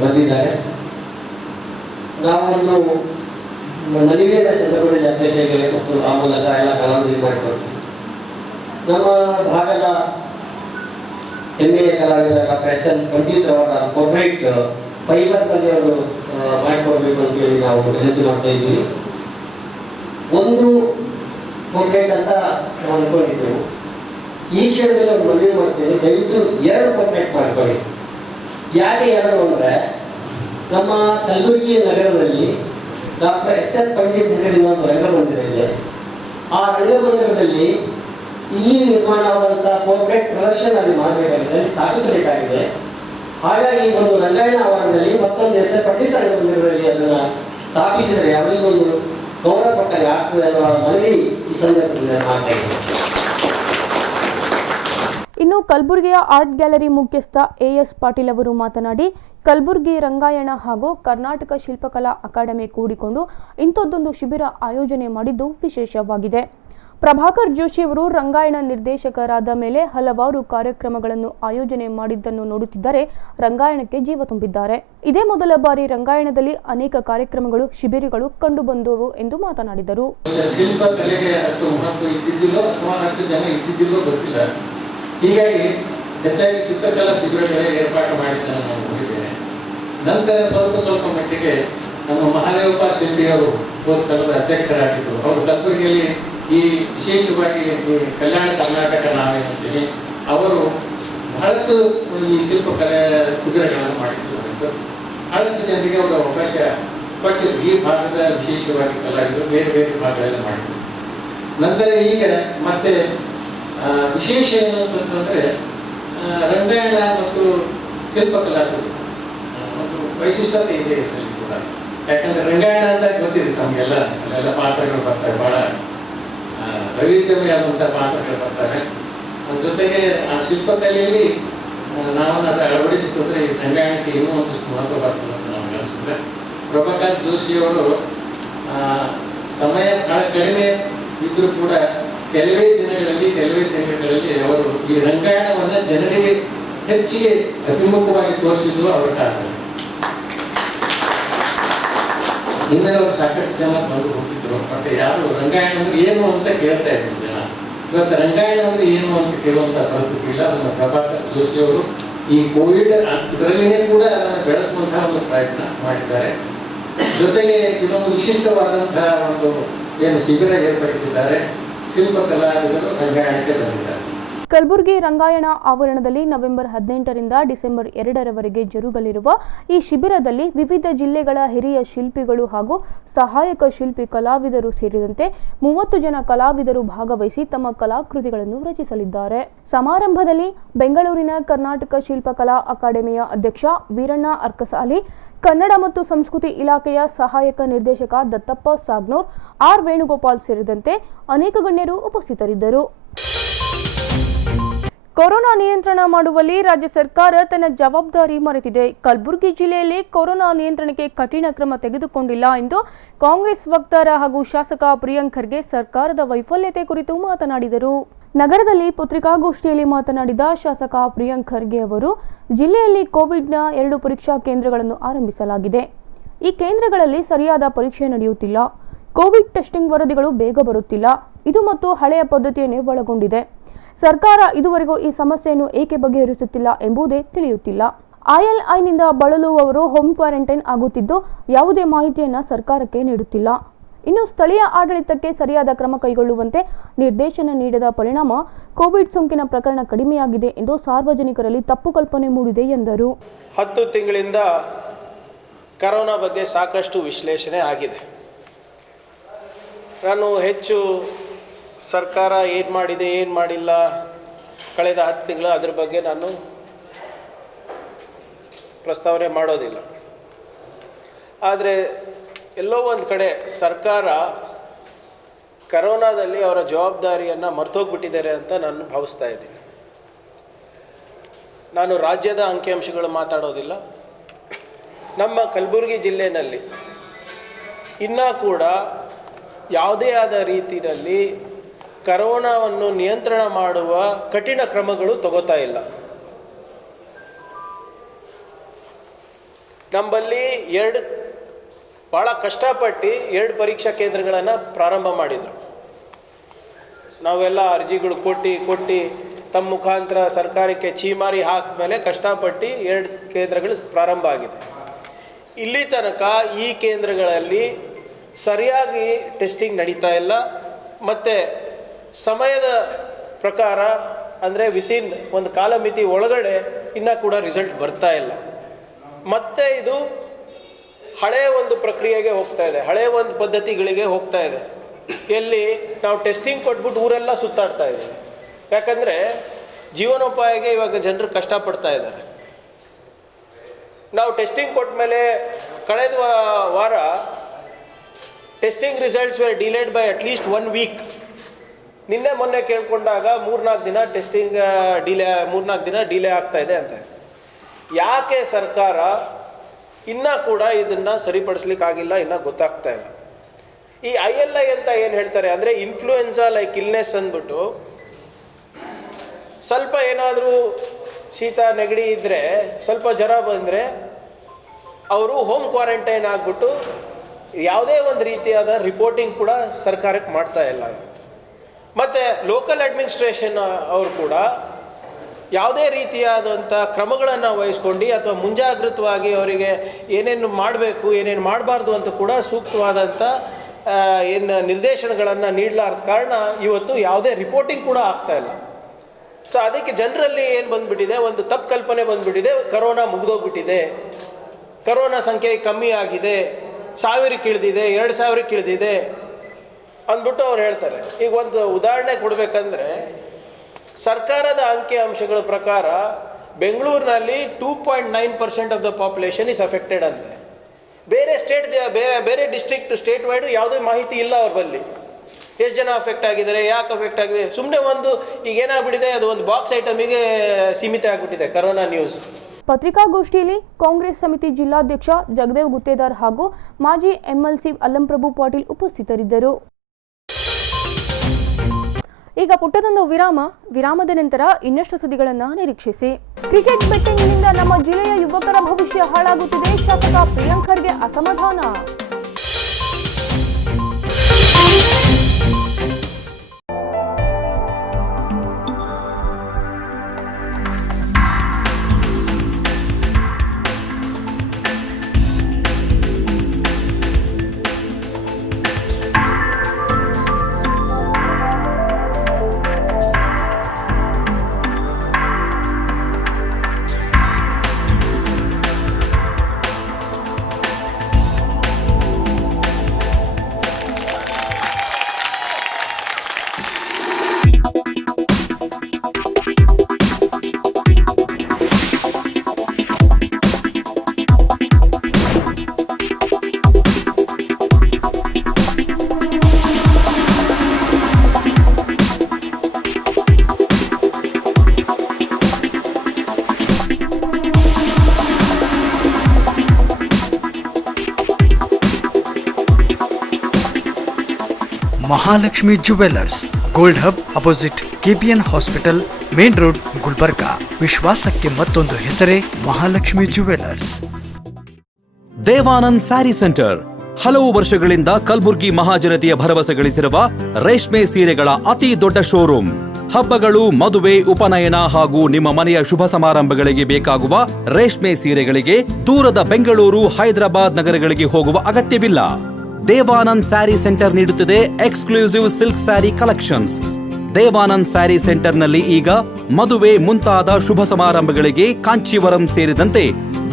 ಬಂದಿದ್ದಾರೆ. ನಾವೊಂದು ಮನವಿಯ ಸಂದರ್ಭದಲ್ಲಿ ಅಧ್ಯಕ್ಷರಿಗೆ ಮತ್ತು ಆ ಮೂಲಕ ಎಲ್ಲ ಕಲಾವಿದರಿಗೆ ಮಾಡಿಕೊಡ್ತೀವಿ. ನಮ್ಮ ಭಾಗದ ಹೆಮ್ಮೆಯ ಕಲಾವಿದ ಡಾಕ್ಟರ್ ಎಸ್.ಎಂ. ಪಂಡಿತ್ ಅವರ ಪೋರ್ಟ್ರೇಟ್ ಫೈಬರ್ನಲ್ಲಿ ಅವರು ಮಾಡಿಕೊಡ್ಬೇಕು ಅಂತೇಳಿ ನಾವು ವಿನಂತಿ ಮಾಡ್ತಾ ಇದ್ದೀವಿ. ಒಂದು ಪೋರ್ಟ್ರೇಟ್ ಅಂತ ನಾವು ಅನ್ಕೊಂಡಿದ್ದೆವು. ಈ ಕ್ಷಣದಲ್ಲಿ ಒಂದು ಮನವಿ ಮಾಡ್ತೇವೆ, ದಯವಿಟ್ಟು 2 ಪೋರ್ಟ್ರೇಟ್ ಮಾಡ್ಕೊಳ್ಳಿ. ಯಾಕೆ 2 ಅಂದರೆ ನಮ್ಮ ಕಲಬುರಗಿ ನಗರದಲ್ಲಿ ಡಾಕ್ಟರ್ ಎಸ್.ಎಂ. ಪಂಡಿತ್ ಹೆಸರಿನ ಒಂದು ರಂಗಮಂದಿರ ಇದೆ. ಆ ರಂಗಮಂದಿರದಲ್ಲಿ ಇಲ್ಲಿ ನಿರ್ಮಾಣವಾದಂಥ ಪೋರ್ಟ್ರೇಟ್ ಪ್ರದರ್ಶನ ಅಲ್ಲಿ ಮಾಡಬೇಕಾಗಿದೆ, ಅಲ್ಲಿ ಸ್ಥಾಪಿಸಬೇಕಾಗಿದೆ. ಹಾಗಾಗಿ ಒಂದು ರಂಗಾಯಣ ಆವರಣದಲ್ಲಿ ಮತ್ತೊಂದು ಎಸ್.ಎಂ. ಪಂಡಿತ್ ರಂಗಮಂದಿರದಲ್ಲಿ ಅದನ್ನು ಸ್ಥಾಪಿಸಿದರೆ ಅವರಿಗೊಂದು ಗೌರವ ಕೊಟ್ಟಾಗ ಆಗ್ತದೆ ಅನ್ನೋ ಮನವಿ ಈ ಸಂದರ್ಭದಲ್ಲಿ ಮಾಡ್ತಾ ಇದ್ದೀವಿ. ಇನ್ನು ಕಲಬುರಗಿಯ ಆರ್ಟ್ ಗ್ಯಾಲರಿ ಮುಖ್ಯಸ್ಥ ಎ.ಎಸ್. ಪಾಟೀಲ್ ಅವರು ಮಾತನಾಡಿ, ಕಲಬುರಗಿ ರಂಗಾಯಣ ಹಾಗೂ ಕರ್ನಾಟಕ ಶಿಲ್ಪಕಲಾ ಅಕಾಡೆಮಿ ಕೂಡಿಕೊಂಡು ಇಂಥದ್ದೊಂದು ಶಿಬಿರ ಆಯೋಜನೆ ಮಾಡಿದ್ದು ವಿಶೇಷವಾಗಿದೆ. ಪ್ರಭಾಕರ್ ಜೋಶಿಯವರು ರಂಗಾಯಣ ನಿರ್ದೇಶಕರಾದ ಮೇಲೆ ಹಲವಾರು ಕಾರ್ಯಕ್ರಮಗಳನ್ನು ಆಯೋಜನೆ ಮಾಡಿದ್ದನ್ನು ನೋಡುತ್ತಿದ್ದರೆ ರಂಗಾಯಣಕ್ಕೆ ಜೀವ ತುಂಬಿದ್ದಾರೆ. ಇದೇ ಮೊದಲ ಬಾರಿ ರಂಗಾಯಣದಲ್ಲಿ ಅನೇಕ ಕಾರ್ಯಕ್ರಮಗಳು, ಶಿಬಿರಗಳು ಕಂಡುಬಂದವು ಎಂದು ಮಾತನಾಡಿದರು. ಶಿಲ್ಪಕಲೆಗೆ ಅಷ್ಟು ಮಹತ್ವ ಇದ್ದಿದ್ದಿಲ್ಲೋ ಅಥವಾ ಅಷ್ಟು ಜನ ಇದ್ದಿದ್ದಿಲ್ಲೋ ಗೊತ್ತಿಲ್ಲ. ಹೀಗಾಗಿ ಹೆಚ್ಚಾಗಿ ಚಿತ್ರಕಲಾ ಶಿಬಿರಗಳೇ ಏರ್ಪಾಟು ಮಾಡಿದ್ದನ್ನು ನಾವು ನೋಡಿದ್ದೇನೆ. ನಂತರ ಸ್ವಲ್ಪ ಮಟ್ಟಿಗೆ ನಮ್ಮ ಮಹಾದೇವಪ್ಪ ಶಿಲ್ಪಿಯವರು ಹೋದ ಸಲದ ಅಧ್ಯಕ್ಷರಾಗಿದ್ದರು. ಅವರು ಕಲಬುರಗಿಯಲ್ಲಿ ಈ ವಿಶೇಷವಾಗಿ ಕಲ್ಯಾಣ ಕರ್ನಾಟಕ ನಾವೇನಂತೀವಿ, ಅವರು ಬಹಳಷ್ಟು ಈ ಶಿಲ್ಪಕಲೆ ಶಿಬಿರಗಳನ್ನು ಮಾಡಿದ್ರು. ಬಹಳಷ್ಟು ಜನರಿಗೆ ಅವರು ಅವಕಾಶ ಕೊಟ್ಟಿದ್ರು. ಈ ಭಾಗದ ವಿಶೇಷವಾಗಿ ಕಲಾವಿದರು ಬೇರೆ ಬೇರೆ ಭಾಗಗಳಲ್ಲಿ ಮಾಡಿದ್ರು. ನಂತರ ಈಗ ಮತ್ತೆ ವಿಶೇಷ ಏನು ಅಂತಂದ್ರೆ ರಂಗಾಯಣ ಮತ್ತು ಶಿಲ್ಪಕಲಾ ಒಂದು ವೈಶಿಷ್ಟ್ಯತೆ ಇದೆ ಇದರಲ್ಲಿ ಕೂಡ. ಯಾಕಂದ್ರೆ ರಂಗಾಯಣ ಅಂತ ಗೊತ್ತಿದೆ ತಮಗೆಲ್ಲ, ಅಲ್ಲೆಲ್ಲ ಪಾತ್ರಗಳು ಬರ್ತಾರೆ, ಬಹಳ ವೈವಿಧ್ಯಮಯವಾದಂಥ ಪಾತ್ರಗಳು ಬರ್ತಾರೆ. ಜೊತೆಗೆ ಆ ಶಿಲ್ಪಕಲೆಯಲ್ಲಿ ನಾವು ಅದನ್ನು ಅಳವಡಿಸಿಕೊಂಡ್ರೆ ಈ ರಂಗಾಯಣಕ್ಕೆ ಇನ್ನೂ ಒಂದಷ್ಟು ಮಹತ್ವ ಬರ್ತದೆ ಅಂತ ನಾವು ಅನಿಸ್ತದೆ. ಪ್ರಭಾಕರ್ ಜೋಶಿಯವರು ಸಮಯ ಬಹಳ ಕಡಿಮೆ ಇದ್ರೂ ಕೂಡ ಕೆಲವೇ ತಿಂಗಳಲ್ಲಿ ಅವರು ಈ ರಂಗಾಯಣವನ್ನು ಜನರಿಗೆ ಹೆಚ್ಚಿಗೆ ಅಭಿಮುಖವಾಗಿ ತೋರಿಸಿದ್ದು ಅವರ ಕಾರಣ. ಹಿಂದೆ ಅವರು ಸಾಕಷ್ಟು ಜನ ಬಂದು ಹೋಗಿದ್ರು, ಮತ್ತೆ ಯಾರು ರಂಗಾಯಣ ಅಂದ್ರೆ ಏನು ಅಂತ ಕೇಳ್ತಾ ಇದ್ರು ಜನ. ಇವತ್ತು ರಂಗಾಯಣ ಅಂದರೆ ಏನು ಅಂತ ಕೇಳುವಂಥ ಪರಿಸ್ಥಿತಿ ಇಲ್ಲ. ಅದನ್ನು ಪ್ರಭಾಕರ್ ಜೋಶಿ ಅವರು ಈ ಕೋವಿಡ್ ಇದರಲ್ಲಿಯೇ ಕೂಡ ಅದನ್ನು ಬೆಳೆಸುವಂತಹ ಒಂದು ಪ್ರಯತ್ನ ಮಾಡಿದ್ದಾರೆ. ಜೊತೆಗೆ ಇದೊಂದು ವಿಶಿಷ್ಟವಾದಂತಹ ಒಂದು ಏನು ಶಿಬಿರ ಏರ್ಪಡಿಸಿದ್ದಾರೆ. ಶಿಲ್ಪಕಲಾವಿದರು ರಂಗಾಯಣಕ್ಕೆ ಬಂದಿದ್ದಾರೆ. ಕಲಬುರಗಿ ರಂಗಾಯಣ ಆವರಣದಲ್ಲಿ ನವೆಂಬರ್ 18ರಿಂದ ಡಿಸೆಂಬರ್ 2ರವರೆಗೆ ಜರುಗಲಿರುವ ಈ ಶಿಬಿರದಲ್ಲಿ ವಿವಿಧ ಜಿಲ್ಲೆಗಳ ಹಿರಿಯ ಶಿಲ್ಪಿಗಳು ಹಾಗೂ ಸಹಾಯಕ ಶಿಲ್ಪಿ ಕಲಾವಿದರು ಸೇರಿದಂತೆ 30 ಜನ ಕಲಾವಿದರು ಭಾಗವಹಿಸಿ ತಮ್ಮ ಕಲಾಕೃತಿಗಳನ್ನು ರಚಿಸಲಿದ್ದಾರೆ. ಸಮಾರಂಭದಲ್ಲಿ ಬೆಂಗಳೂರಿನ ಕರ್ನಾಟಕ ಶಿಲ್ಪಕಲಾ ಅಕಾಡೆಮಿಯ ಅಧ್ಯಕ್ಷ ವೀರಣ್ಣ ಅರ್ಕಸಾಲಿ, ಕನ್ನಡ ಮತ್ತು ಸಂಸ್ಕೃತಿ ಇಲಾಖೆಯ ಸಹಾಯಕ ನಿರ್ದೇಶಕ ದತ್ತಪ್ಪ ಸಾಗ್ನೂರ್, ಆರ್ ವೇಣುಗೋಪಾಲ್ ಸೇರಿದಂತೆ ಅನೇಕ ಗಣ್ಯರು ಉಪಸ್ಥಿತರಿದ್ದರು. ಕೊರೋನಾ ನಿಯಂತ್ರಣ ಮಾಡುವಲ್ಲಿ ರಾಜ್ಯ ಸರ್ಕಾರ ತನ್ನ ಜವಾಬ್ದಾರಿ ಮರೆತಿದೆ. ಕಲಬುರಗಿ ಜಿಲ್ಲೆಯಲ್ಲಿ ಕೊರೋನಾ ನಿಯಂತ್ರಣಕ್ಕೆ ಕಠಿಣ ಕ್ರಮ ತೆಗೆದುಕೊಂಡಿಲ್ಲ ಎಂದು ಕಾಂಗ್ರೆಸ್ ವಕ್ತಾರ ಹಾಗೂ ಶಾಸಕ ಪ್ರಿಯಾಂಕ್ ಖರ್ಗೆ ಸರ್ಕಾರದ ವೈಫಲ್ಯತೆ ಕುರಿತು ಮಾತನಾಡಿದರು. ನಗರದಲ್ಲಿ ಪತ್ರಿಕಾಗೋಷ್ಠಿಯಲ್ಲಿ ಮಾತನಾಡಿದ ಶಾಸಕ ಪ್ರಿಯಾಂಕ್ ಖರ್ಗೆ ಅವರು, ಜಿಲ್ಲೆಯಲ್ಲಿ ಕೋವಿಡ್ನ 2 ಪರೀಕ್ಷಾ ಕೇಂದ್ರಗಳನ್ನು ಆರಂಭಿಸಲಾಗಿದೆ. ಈ ಕೇಂದ್ರಗಳಲ್ಲಿ ಸರಿಯಾದ ಪರೀಕ್ಷೆ ನಡೆಯುತ್ತಿಲ್ಲ. ಕೋವಿಡ್ ಟೆಸ್ಟಿಂಗ್ ವರದಿಗಳು ಬೇಗ ಬರುತ್ತಿಲ್ಲ. ಇದು ಮತ್ತು ಹಳೆಯ ಪದ್ಧತಿಯನ್ನೇ ಒಳಗೊಂಡಿದೆ. ಸರ್ಕಾರ ಇದುವರೆಗೂ ಈ ಸಮಸ್ಯೆಯನ್ನು ಏಕೆ ಬಗೆಹರಿಸುತ್ತಿಲ್ಲ ಎಂಬುದೇ ತಿಳಿಯುತ್ತಿಲ್ಲ. ILIನಿಂದ ಬಳಲುವವರು ಹೋಮ್ ಕ್ವಾರಂಟೈನ್ ಆಗುತ್ತಿದ್ದು ಯಾವುದೇ ಮಾಹಿತಿಯನ್ನು ಸರ್ಕಾರಕ್ಕೆ ನೀಡುತ್ತಿಲ್ಲ. ಇನ್ನು ಸ್ಥಳೀಯ ಆಡಳಿತಕ್ಕೆ ಸರಿಯಾದ ಕ್ರಮ ಕೈಗೊಳ್ಳುವಂತೆ ನಿರ್ದೇಶನ ನೀಡದ ಪರಿಣಾಮ ಕೋವಿಡ್ ಸೋಂಕಿನ ಪ್ರಕರಣ ಕಡಿಮೆಯಾಗಿದೆ ಎಂದು ಸಾರ್ವಜನಿಕರಲ್ಲಿ ತಪ್ಪು ಕಲ್ಪನೆ ಮೂಡಿದೆ ಎಂದರು. 10 ತಿಂಗಳಿಂದ ಕರೋನಾ ಬಗ್ಗೆ ಸಾಕಷ್ಟು ವಿಶ್ಲೇಷಣೆ ಆಗಿದೆ. ನಾನು ಹೆಚ್ಚು ಸರ್ಕಾರ ಏನು ಮಾಡಿದೆ ಏನು ಮಾಡಿಲ್ಲ ಕಳೆದ 10 ತಿಂಗಳು ಅದ್ರ ಬಗ್ಗೆ ನಾನು ಪ್ರಸ್ತಾವನೆ ಮಾಡೋದಿಲ್ಲ. ಆದರೆ ಎಲ್ಲೋ ಒಂದು ಕಡೆ ಸರ್ಕಾರ ಕರೋನಾದಲ್ಲಿ ಅವರ ಜವಾಬ್ದಾರಿಯನ್ನು ಮರ್ತೋಗ್ಬಿಟ್ಟಿದ್ದಾರೆ ಅಂತ ನಾನು ಭಾವಿಸ್ತಾ ಇದ್ದೀನಿ. ನಾನು ರಾಜ್ಯದ ಅಂಕಿಅಂಶಗಳು ಮಾತಾಡೋದಿಲ್ಲ. ನಮ್ಮ ಕಲಬುರಗಿ ಜಿಲ್ಲೆಯಲ್ಲಿ ಇನ್ನೂ ಕೂಡ ಯಾವುದೇ ಆದ ರೀತಿಯಲ್ಲಿ ಕರೋನಾವನ್ನು ನಿಯಂತ್ರಣ ಮಾಡುವ ಕಠಿಣ ಕ್ರಮಗಳು ತಗೋತಾ ಇಲ್ಲ. ನಮ್ಮಲ್ಲಿ ಭಾಳ ಕಷ್ಟಪಟ್ಟು 2 ಪರೀಕ್ಷಾ ಕೇಂದ್ರಗಳನ್ನು ಪ್ರಾರಂಭ ಮಾಡಿದರು. ನಾವೆಲ್ಲ ಅರ್ಜಿಗಳು ಕೊಟ್ಟು ತಮ್ಮ ಮುಖಾಂತರ ಸರ್ಕಾರಕ್ಕೆ ಚೀಮಾರಿ ಹಾಕಿದ್ಮೇಲೆ ಕಷ್ಟಪಟ್ಟು 2 ಕೇಂದ್ರಗಳು ಪ್ರಾರಂಭ ಆಗಿದೆ. ಇಲ್ಲಿ ತನಕ ಈ ಕೇಂದ್ರಗಳಲ್ಲಿ ಸರಿಯಾಗಿ ಟೆಸ್ಟಿಂಗ್ ನಡೀತಾ ಇಲ್ಲ. ಮತ್ತು ಸಮಯದ ಪ್ರಕಾರ ಅಂದರೆ ವಿತಿನ್ ಒಂದು ಕಾಲಮಿತಿ ಒಳಗಡೆ ಇನ್ನೂ ಕೂಡ ರಿಸಲ್ಟ್ ಬರ್ತಾ ಇಲ್ಲ. ಮತ್ತು ಇದು ಹಳೆಯ ಒಂದು ಪ್ರಕ್ರಿಯೆಗೆ ಹೋಗ್ತಾ ಇದೆ, ಹಳೆಯ ಒಂದು ಪದ್ಧತಿಗಳಿಗೆ ಹೋಗ್ತಾ ಇದೆ. ಎಲ್ಲಿ ನಾವು ಟೆಸ್ಟಿಂಗ್ ಕೊಟ್ಬಿಟ್ಟು ಊರೆಲ್ಲ ಸುತ್ತಾಡ್ತಾ ಇದ್ದೀವಿ. ಯಾಕಂದರೆ ಜೀವನೋಪಾಯಕ್ಕೆ ಇವಾಗ ಜನರು ಕಷ್ಟಪಡ್ತಾ ಇದ್ದಾರೆ. ನಾವು ಟೆಸ್ಟಿಂಗ್ ಕೊಟ್ಟ ಮೇಲೆ ಕಳೆದ ವಾರ testing results were delayed by at least 1 week. ನಿನ್ನೆ ಮೊನ್ನೆ ಕೇಳ್ಕೊಂಡಾಗ 3-4 ದಿನ ಟೆಸ್ಟಿಂಗ್ ಡಿಲೇ ಆಗ್ತಾ ಇದೆ ಅಂತ. ಯಾಕೆ ಸರ್ಕಾರ ಇನ್ನೂ ಕೂಡ ಇದನ್ನು ಸರಿಪಡಿಸ್ಲಿಕ್ಕಾಗಿಲ್ಲ, ಇನ್ನೂ ಗೊತ್ತಾಗ್ತಾ ಇಲ್ಲ. ಈ ILI ಅಂತ ಏನು ಹೇಳ್ತಾರೆ ಅಂದರೆ ಇನ್ಫ್ಲೂಯೆನ್ಸಾ ಲೈಕ್ ಇಲ್ನೆಸ್ ಅಂದ್ಬಿಟ್ಟು ಸ್ವಲ್ಪ ಏನಾದರೂ ಶೀತ ನೆಗಡಿ ಇದ್ದರೆ, ಸ್ವಲ್ಪ ಜ್ವರ ಬಂದರೆ ಅವರು ಹೋಮ್ ಕ್ವಾರಂಟೈನ್ ಆಗಿಬಿಟ್ಟು ಯಾವುದೇ ಒಂದು ರೀತಿಯಾದ ರಿಪೋರ್ಟಿಂಗ್ ಕೂಡ ಸರ್ಕಾರಕ್ಕೆ ಮಾಡ್ತಾ ಇಲ್ಲ. ಮತ್ತು ಲೋಕಲ್ ಅಡ್ಮಿನಿಸ್ಟ್ರೇಷನ್ ಅವರು ಕೂಡ ಯಾವುದೇ ರೀತಿಯಾದಂಥ ಕ್ರಮಗಳನ್ನು ವಹಿಸ್ಕೊಂಡು ಅಥವಾ ಮುಂಜಾಗೃತವಾಗಿ ಅವರಿಗೆ ಏನೇನು ಮಾಡಬೇಕು ಏನೇನು ಮಾಡಬಾರ್ದು ಅಂತ ಕೂಡ ಸೂಕ್ತವಾದಂಥ ನಿರ್ದೇಶನಗಳನ್ನು ನೀಡಲಾರ್ದ ಕಾರಣ ಇವತ್ತು ಯಾವುದೇ ರಿಪೋರ್ಟಿಂಗ್ ಕೂಡ ಆಗ್ತಾ ಇಲ್ಲ. ಸೊ ಅದಕ್ಕೆ ಜನರಲ್ಲಿ ಏನು ಬಂದುಬಿಟ್ಟಿದೆ, ಒಂದು ತಪ್ಪು ಕಲ್ಪನೆ ಬಂದುಬಿಟ್ಟಿದೆ, ಕರೋನಾ ಮುಗಿದೋಗ್ಬಿಟ್ಟಿದೆ, ಕರೋನಾ ಸಂಖ್ಯೆ ಕಮ್ಮಿ ಆಗಿದೆ, 1000ಕ್ಕೆ ಇಳಿದಿದೆ, 2000ಕ್ಕೆ ಇಳಿದಿದೆ ಅಂದ್ಬಿಟ್ಟು ಅವ್ರು ಹೇಳ್ತಾರೆ. ಈಗ ಒಂದು ಉದಾಹರಣೆ ಕೊಡಬೇಕಂದ್ರೆ, ಸರ್ಕಾರದ ಅಂಕಿಅಂಶಗಳ ಪ್ರಕಾರ ಬೆಂಗಳೂರಿನಲ್ಲಿ 2.9% of the population is affected ಅಂತೆ. ಬೇರೆ ಬೇರೆ ಡಿಸ್ಟ್ರಿಕ್ಟ್ ಸ್ಟೇಟ್ ವೈಡ್ ಯಾವುದೇ ಮಾಹಿತಿ ಇಲ್ಲ ಅವ್ರ ಬಳಿ. ಎಷ್ಟು ಜನ ಅಫೆಕ್ಟ್ ಆಗಿದ್ದಾರೆ, ಯಾಕೆ ಅಫೆಕ್ಟ್ ಆಗಿದೆ, ಸುಮ್ಮನೆ ಒಂದು ಈಗ ಏನಾಗ್ಬಿಟ್ಟಿದೆ, ಅದು ಒಂದು ಬಾಕ್ಸ್ ಐಟಮಿಗೆ ಸೀಮಿತ ಆಗಿಬಿಟ್ಟಿದೆ ಕರೋನಾ ನ್ಯೂಸ್. ಪತ್ರಿಕಾಗೋಷ್ಠಿಯಲ್ಲಿ ಕಾಂಗ್ರೆಸ್ ಸಮಿತಿ ಜಿಲ್ಲಾಧ್ಯಕ್ಷ ಜಗದೇವ್ ಗುತ್ತೇದಾರ್ ಹಾಗೂ ಮಾಜಿ MLC ಅಲ್ಲಂಪ್ರಭು ಪಾಟೀಲ್ ಉಪಸ್ಥಿತರಿದ್ದರು. ಈಗ ಪುಟ್ಟದೊಂದು ವಿರಾಮದ ನಂತರ ಇನ್ನಷ್ಟು ಸುದ್ದಿಗಳನ್ನು ನಿರೀಕ್ಷಿಸಿ. ಕ್ರಿಕೆಟ್ ಬೆಟ್ಟಿಂಗ್ನಿಂದ ನಮ್ಮ ಜಿಲ್ಲೆಯ ಯುವಕರ ಭವಿಷ್ಯ ಹಾಳಾಗುತ್ತಿದೆ, ಶಾಸಕ ಪ್ರಿಯಾಂಕ್ ಖರ್ಗೆ ಅಸಮಾಧಾನ. Mahalakshmi jewellers, gold hub opposite KPN hospital, main road, Gulbarga. ವಿಶ್ವಾಸಕ್ಕೆ ಮತ್ತೊಂದು ಹೆಸರೇ ಮಹಾಲಕ್ಷ್ಮಿ ಜುವೆಲ್ಲರ್ಸ್. ದೇವಾನಂದ್ ಸ್ಯಾರಿ ಸೆಂಟರ್ ಹಲವು ವರ್ಷಗಳಿಂದ ಕಲಬುರ್ಗಿ ಮಹಾಜನತೆಯ ಭರವಸೆ ಗಳಿಸಿರುವ ರೇಷ್ಮೆ ಸೀರೆಗಳ ಅತಿ ದೊಡ್ಡ ಶೋರೂಮ್. ಹಬ್ಬಗಳು, ಮದುವೆ, ಉಪನಯನ ಹಾಗೂ ನಿಮ್ಮ ಮನೆಯ ಶುಭ ಸಮಾರಂಭಗಳಿಗೆ ಬೇಕಾಗುವ ರೇಷ್ಮೆ ಸೀರೆಗಳಿಗೆ ದೂರದ ಬೆಂಗಳೂರು, ಹೈದರಾಬಾದ್ ನಗರಗಳಿಗೆ ಹೋಗುವ ಅಗತ್ಯವಿಲ್ಲ. ದೇವಾನಂದ್ ಸ್ಯಾರಿ ಸೆಂಟರ್ ನೀಡುತ್ತಿದೆ exclusive silk sari collections. Devanand sari ಸೆಂಟರ್ನಲ್ಲಿ ಈಗ ಮದುವೆ ಮುಂತಾದ ಶುಭ ಸಮಾರಂಭಗಳಿಗೆ ಕಾಂಚೀವರಂ ಸೇರಿದಂತೆ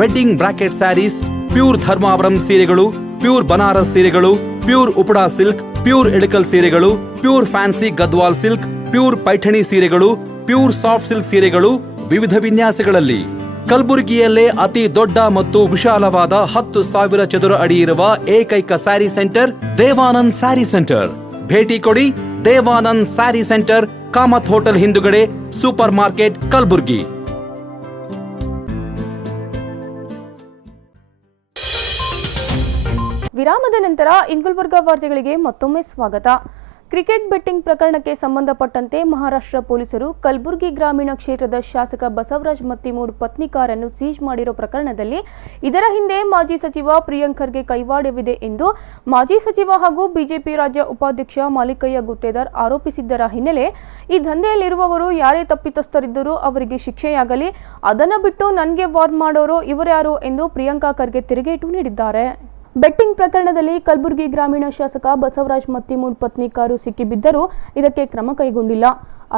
wedding brocade saris, pure Dharmavaram ಸೀರೆಗಳು, ಪ್ಯೂರ್ ಬನಾರಸ್ ಸೀರೆಗಳು, pure Uppada silk, pure Ilkal ಸೀರೆಗಳು, pure fancy Gadwal silk, pure Paithani ಸೀರೆಗಳು, ಪ್ಯೂರ್ ಸಾಫ್ಟ್ ಸಿಲ್ಕ್ ಸೀರೆಗಳು ವಿವಿಧ ವಿನ್ಯಾಸಗಳಲ್ಲಿ. ಕಲಬುರಗಿಯಲ್ಲೇ ಅತಿ ದೊಡ್ಡ ಮತ್ತು ವಿಶಾಲವಾದ 10,000 ಚದುರ ಅಡಿ ಇರುವ ಏಕೈಕ ಸ್ಯಾರಿ ಸೆಂಟರ್ ದೇವಾನಂದ್ ಸ್ಯಾರಿ ಸೆಂಟರ್. ಭೇಟಿ ಕೊಡಿ. ದೇವಾನಂದ್ ಸ್ಯಾರಿ ಸೆಂಟರ್, ಕಾಮತ್ ಹೋಟೆಲ್ ಹಿಂದುಗಡೆ, ಸೂಪರ್ ಮಾರ್ಕೆಟ್, ಕಲಬುರ್ಗಿ. ವಿರಾಮದ ನಂತರ ಗುಲ್ಬರ್ಗಾ ವಾರ್ತೆಗಳಿಗೆ ಮತ್ತೊಮ್ಮೆ ಸ್ವಾಗತ. ಕ್ರಿಕೆಟ್ ಬೆಟ್ಟಿಂಗ್ ಪ್ರಕರಣಕ್ಕೆ ಸಂಬಂಧಪಟ್ಟಂತೆ ಮಹಾರಾಷ್ಟ್ರ ಪೊಲೀಸರು ಕಲಬುರಗಿ ಗ್ರಾಮೀಣ ಕ್ಷೇತ್ರದ ಶಾಸಕ ಬಸವರಾಜ್ ಮತ್ತಿಮೂಡ್ ಪತ್ನಿ ಕಾರನ್ನು ಸೀಜ್ ಮಾಡಿರೋ ಪ್ರಕರಣದಲ್ಲಿ ಇದರ ಹಿಂದೆ ಮಾಜಿ ಸಚಿವ ಪ್ರಿಯಾಂಕ್ ಖರ್ಗೆ ಕೈವಾಡವಿದೆ ಎಂದು ಮಾಜಿ ಸಚಿವ ಹಾಗೂ ಬಿಜೆಪಿ ರಾಜ್ಯ ಉಪಾಧ್ಯಕ್ಷ ಮಾಲಿಕಯ್ಯ ಗುತ್ತೇದಾರ್ ಆರೋಪಿಸಿದ್ದರ ಹಿನ್ನೆಲೆ ಈ ದಂಧೆಯಲ್ಲಿರುವವರು ಯಾರೇ ತಪ್ಪಿತಸ್ಥರಿದ್ದರೂ ಅವರಿಗೆ ಶಿಕ್ಷೆಯಾಗಲಿ, ಅದನ್ನು ಬಿಟ್ಟು ನನಗೆ ವಾರ್ನ್ ಮಾಡೋರು ಇವರ್ಯಾರು ಎಂದು ಪ್ರಿಯಾಂಕಾ ಖರ್ಗೆ ತಿರುಗೇಟು ನೀಡಿದ್ದಾರೆ. ಬೆಟ್ಟಿಂಗ್ ಪ್ರಕರಣದಲ್ಲಿ ಕಲಬುರಗಿ ಗ್ರಾಮೀಣ ಶಾಸಕ ಬಸವರಾಜ್ ಮತ್ತಿಮೂಡ್ ಪತ್ನಿ ಕಾರು ಸಿಕ್ಕಿಬಿದ್ದರೂ ಇದಕ್ಕೆ ಕ್ರಮ ಕೈಗೊಂಡಿಲ್ಲ.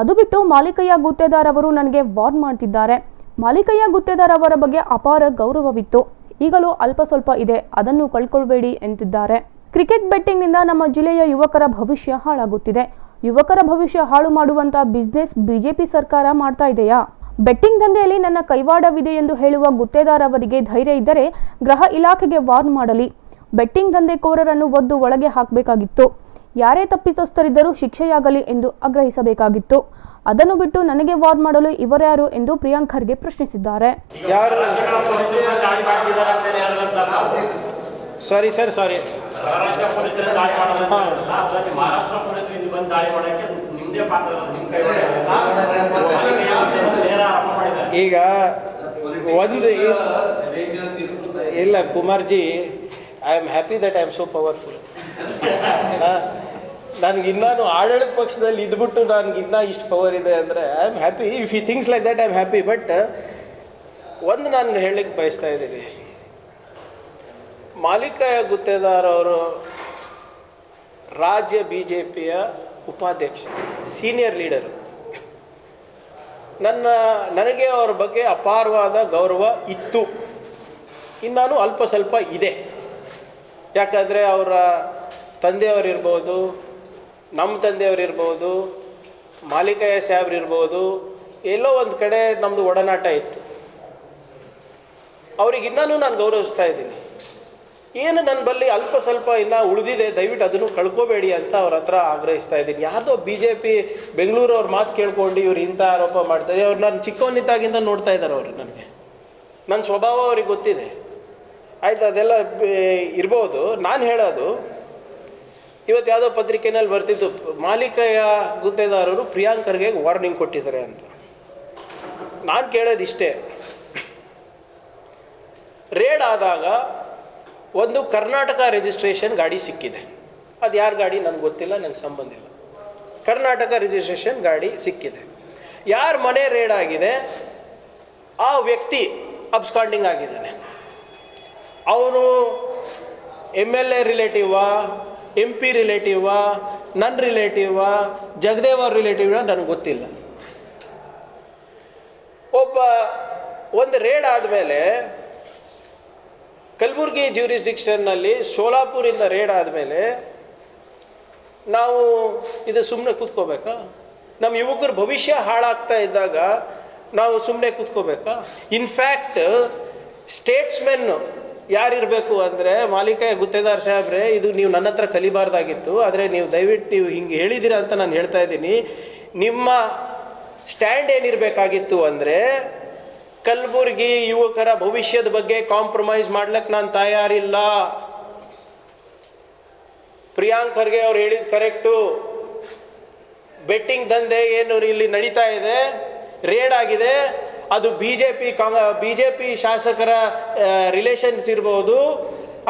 ಅದು ಬಿಟ್ಟು ಮಾಲಿಕಯ್ಯ ಗುತ್ತೇದಾರ್ ಅವರು ನನಗೆ ವಾರ್ನ್ ಮಾಡ್ತಿದ್ದಾರೆ. ಮಾಲಿಕಯ್ಯ ಗುತ್ತೇದಾರ್ ಅವರ ಬಗ್ಗೆ ಅಪಾರ ಗೌರವವಿತ್ತು, ಈಗಲೂ ಅಲ್ಪ ಸ್ವಲ್ಪ ಇದೆ, ಅದನ್ನು ಕಳ್ಕೊಳ್ಬೇಡಿ ಎಂದಿದ್ದಾರೆ. ಕ್ರಿಕೆಟ್ ಬೆಟ್ಟಿಂಗ್ನಿಂದ ನಮ್ಮ ಜಿಲ್ಲೆಯ ಯುವಕರ ಭವಿಷ್ಯ ಹಾಳಾಗುತ್ತಿದೆ. ಯುವಕರ ಭವಿಷ್ಯ ಹಾಳು ಮಾಡುವಂತ ಬಿಸ್ನೆಸ್ ಬಿಜೆಪಿ ಸರ್ಕಾರ ಮಾಡ್ತಾ ಇದೆಯಾ? ಬೆಟ್ಟಿಂಗ್ ದಂಧೆಯಲ್ಲಿ ನನ್ನ ಕೈವಾಡವಿದೆ ಎಂದು ಹೇಳುವ ಗುತ್ತೇದಾರ್ ಅವರಿಗೆ ಧೈರ್ಯ ಇದ್ದರೆ ಗೃಹ ಇಲಾಖೆಗೆ ವಾರ್ನ್ ಮಾಡಲಿ. ಬೆಟ್ಟಿಂಗ್ ದಂಧೆಕೋರರನ್ನು ಒದ್ದು ಒಳಗೆ ಹಾಕಬೇಕಾಗಿತ್ತು. ಯಾರೇ ತಪ್ಪಿತಸ್ಥರಿದ್ದರೂ ಶಿಕ್ಷೆಯಾಗಲಿ ಎಂದು ಆಗ್ರಹಿಸಬೇಕಾಗಿತ್ತು. ಅದನ್ನು ಬಿಟ್ಟು ನನಗೆ ವಾರ್ನ್ ಮಾಡಲು ಇವರ್ಯಾರು ಎಂದು ಪ್ರಿಯಾಂಕ್ ಖರ್ಗೆ ಪ್ರಶ್ನಿಸಿದ್ದಾರೆ. Sorry sir, sorry. ಈಗ ಒಂದು ಇಲ್ಲ ಕುಮಾರ್ಜಿ, I am happy that I am so powerful. ನನಗಿನ್ನಾನು ಆಡಳಿತ ಪಕ್ಷದಲ್ಲಿ ಇದ್ಬಿಟ್ಟು ನನಗಿನ್ನ ಇಷ್ಟು ಪವರ್ ಇದೆ ಅಂದರೆ ಐ ಆಮ್ ಹ್ಯಾಪಿ. ಇಫ್ ಈ things like that I am happy. But ಒಂದು ನಾನು ಹೇಳಲಿಕ್ಕೆ ಬಯಸ್ತಾ ಇದ್ದೀನಿ, ಮಾಲಿಕಯ್ಯ ಗುತ್ತೇದಾರ್ ಅವರು ರಾಜ್ಯ BJPಯ ಉಪಾಧ್ಯಕ್ಷ, ಸೀನಿಯರ್ ಲೀಡರು. ನನಗೆ ಅವ್ರ ಬಗ್ಗೆ ಅಪಾರವಾದ ಗೌರವ ಇತ್ತು, ಇನ್ನೂ ಅಲ್ಪ ಸ್ವಲ್ಪ ಇದೆ. ಯಾಕಂದರೆ ಅವರ ತಂದೆಯವರಿರ್ಬೋದು, ನಮ್ಮ ತಂದೆಯವರಿರ್ಬೋದು, ಮಾಲಿಕಯ್ಯ ಸಾಹೇಬ್ರಿರ್ಬೋದು, ಎಲ್ಲೋ ಒಂದು ಕಡೆ ನಮ್ಮದು ಒಡನಾಟ ಇತ್ತು. ಅವ್ರಿಗಿನ್ನೂ ನಾನು ಗೌರವಿಸ್ತಾ ಇದ್ದೀನಿ. ಏನು ನನ್ನ ಬಳಿ ಅಲ್ಪ ಸ್ವಲ್ಪ ಇನ್ನೂ ಉಳಿದಿದೆ, ದಯವಿಟ್ಟು ಅದನ್ನು ಕಳ್ಕೋಬೇಡಿ ಅಂತ ಅವ್ರ ಹತ್ರ ಆಗ್ರಹಿಸ್ತಾ ಇದ್ದೀನಿ. ಯಾರ್ದೋ BJP ಬೆಂಗಳೂರು ಅವ್ರ ಮಾತು ಕೇಳ್ಕೊಂಡು ಇವ್ರು ಇಂಥ ಆರೋಪ ಮಾಡ್ತಾರೆ. ಅವ್ರು ನಾನು ಚಿಕ್ಕವನಿದ್ದಾಗಿಂದ ನೋಡ್ತಾ ಇದ್ದಾರೆ ಅವರು. ನನಗೆ ನನ್ನ ಸ್ವಭಾವ ಅವ್ರಿಗೆ ಗೊತ್ತಿದೆ. ಆಯ್ತು, ಅದೆಲ್ಲ ಇರ್ಬೋದು. ನಾನು ಹೇಳೋದು, ಇವತ್ತು ಯಾವುದೋ ಪತ್ರಿಕೆಯಲ್ಲಿ ಬರ್ತಿತ್ತು, ಮಾಲಿಕಯ್ಯ ಗುತ್ತೇದಾರರು ಪ್ರಿಯಾಂಕ್ ಖರ್ಗೆ ವಾರ್ನಿಂಗ್ ಕೊಟ್ಟಿದ್ದಾರೆ ಅಂತ. ನಾನು ಕೇಳೋದಿಷ್ಟೇ, ರೇಡ್ ಆದಾಗ ಒಂದು ಕರ್ನಾಟಕ ರಿಜಿಸ್ಟ್ರೇಷನ್ ಗಾಡಿ ಸಿಕ್ಕಿದೆ. ಅದು ಯಾರ ಗಾಡಿ ನನಗೆ ಗೊತ್ತಿಲ್ಲ, ನನಗೆ ಸಂಬಂಧ ಇಲ್ಲ. ಕರ್ನಾಟಕ ರಿಜಿಸ್ಟ್ರೇಷನ್ ಗಾಡಿ ಸಿಕ್ಕಿದೆ. ಯಾರ ಮನೆ ರೇಡ್ ಆಗಿದೆ ಆ ವ್ಯಕ್ತಿ ಅಬ್ಸ್ಕಾಂಡಿಂಗ್ ಆಗಿದ್ದಾನೆ. ಅವನು MLA ರಿಲೇಟಿವಾ, MP ರಿಲೇಟಿವಾ, ನನ್ನ ರಿಲೇಟಿವಾ, ಜಗದೇವ್ ಅವ್ರ ರಿಲೇಟಿವಾ ನನಗೆ ಗೊತ್ತಿಲ್ಲ. ಒಂದು ರೇಡ್ ಆದಮೇಲೆ ಕಲಬುರ್ಗಿ ಜ್ಯೂರಿಸ್ಡಿಕ್ಷನ್ನಲ್ಲಿ ಸೋಲಾಪುರಿಂದ ರೇಡ್ ಆದಮೇಲೆ ನಾವು ಇದು ಸುಮ್ಮನೆ ಕೂತ್ಕೋಬೇಕಾ? ನಮ್ಮ ಯುವಕರ ಭವಿಷ್ಯ ಹಾಳಾಗ್ತಾ ಇದ್ದಾಗ ನಾವು ಸುಮ್ಮನೆ ಕೂತ್ಕೋಬೇಕಾ? ಇನ್ಫ್ಯಾಕ್ಟ್ ಸ್ಟೇಟ್ಸ್ಮೆನ್ನು ಯಾರಿರಬೇಕು ಅಂದರೆ, ಮಾಲಿಕಯ್ಯ ಗುತ್ತೇದಾರ್ ಸಾಹೇಬ್ರೆ, ಇದು ನೀವು ನನ್ನ ಹತ್ರ ಕಲಿಬಾರ್ದಾಗಿತ್ತು, ಆದರೆ ನೀವು ದಯವಿಟ್ಟು ನೀವು ಹಿಂಗೆ ಹೇಳಿದ್ದೀರಾ ಅಂತ ನಾನು ಹೇಳ್ತಾ ಇದ್ದೀನಿ. ನಿಮ್ಮ ಸ್ಟ್ಯಾಂಡ್ ಏನಿರಬೇಕಾಗಿತ್ತು ಅಂದರೆ, ಕಲಬುರ್ಗಿ ಯುವಕರ ಭವಿಷ್ಯದ ಬಗ್ಗೆ ಕಾಂಪ್ರಮೈಸ್ ಮಾಡ್ಲಿಕ್ಕೆ ನಾನು ತಯಾರಿಲ್ಲ. ಪ್ರಿಯಾಂಕ್ ಖರ್ಗೆ ಅವ್ರು ಹೇಳಿದ ಕರೆಕ್ಟು. ಬೆಟ್ಟಿಂಗ್ ದಂಧೆ ಏನು ಇಲ್ಲಿ ನಡೀತಾ ಇದೆ, ರೇಡ್ ಆಗಿದೆ, ಅದು ಬಿ ಜೆ ಪಿ ಶಾಸಕರ ರಿಲೇಷನ್ಸ್ ಇರ್ಬೋದು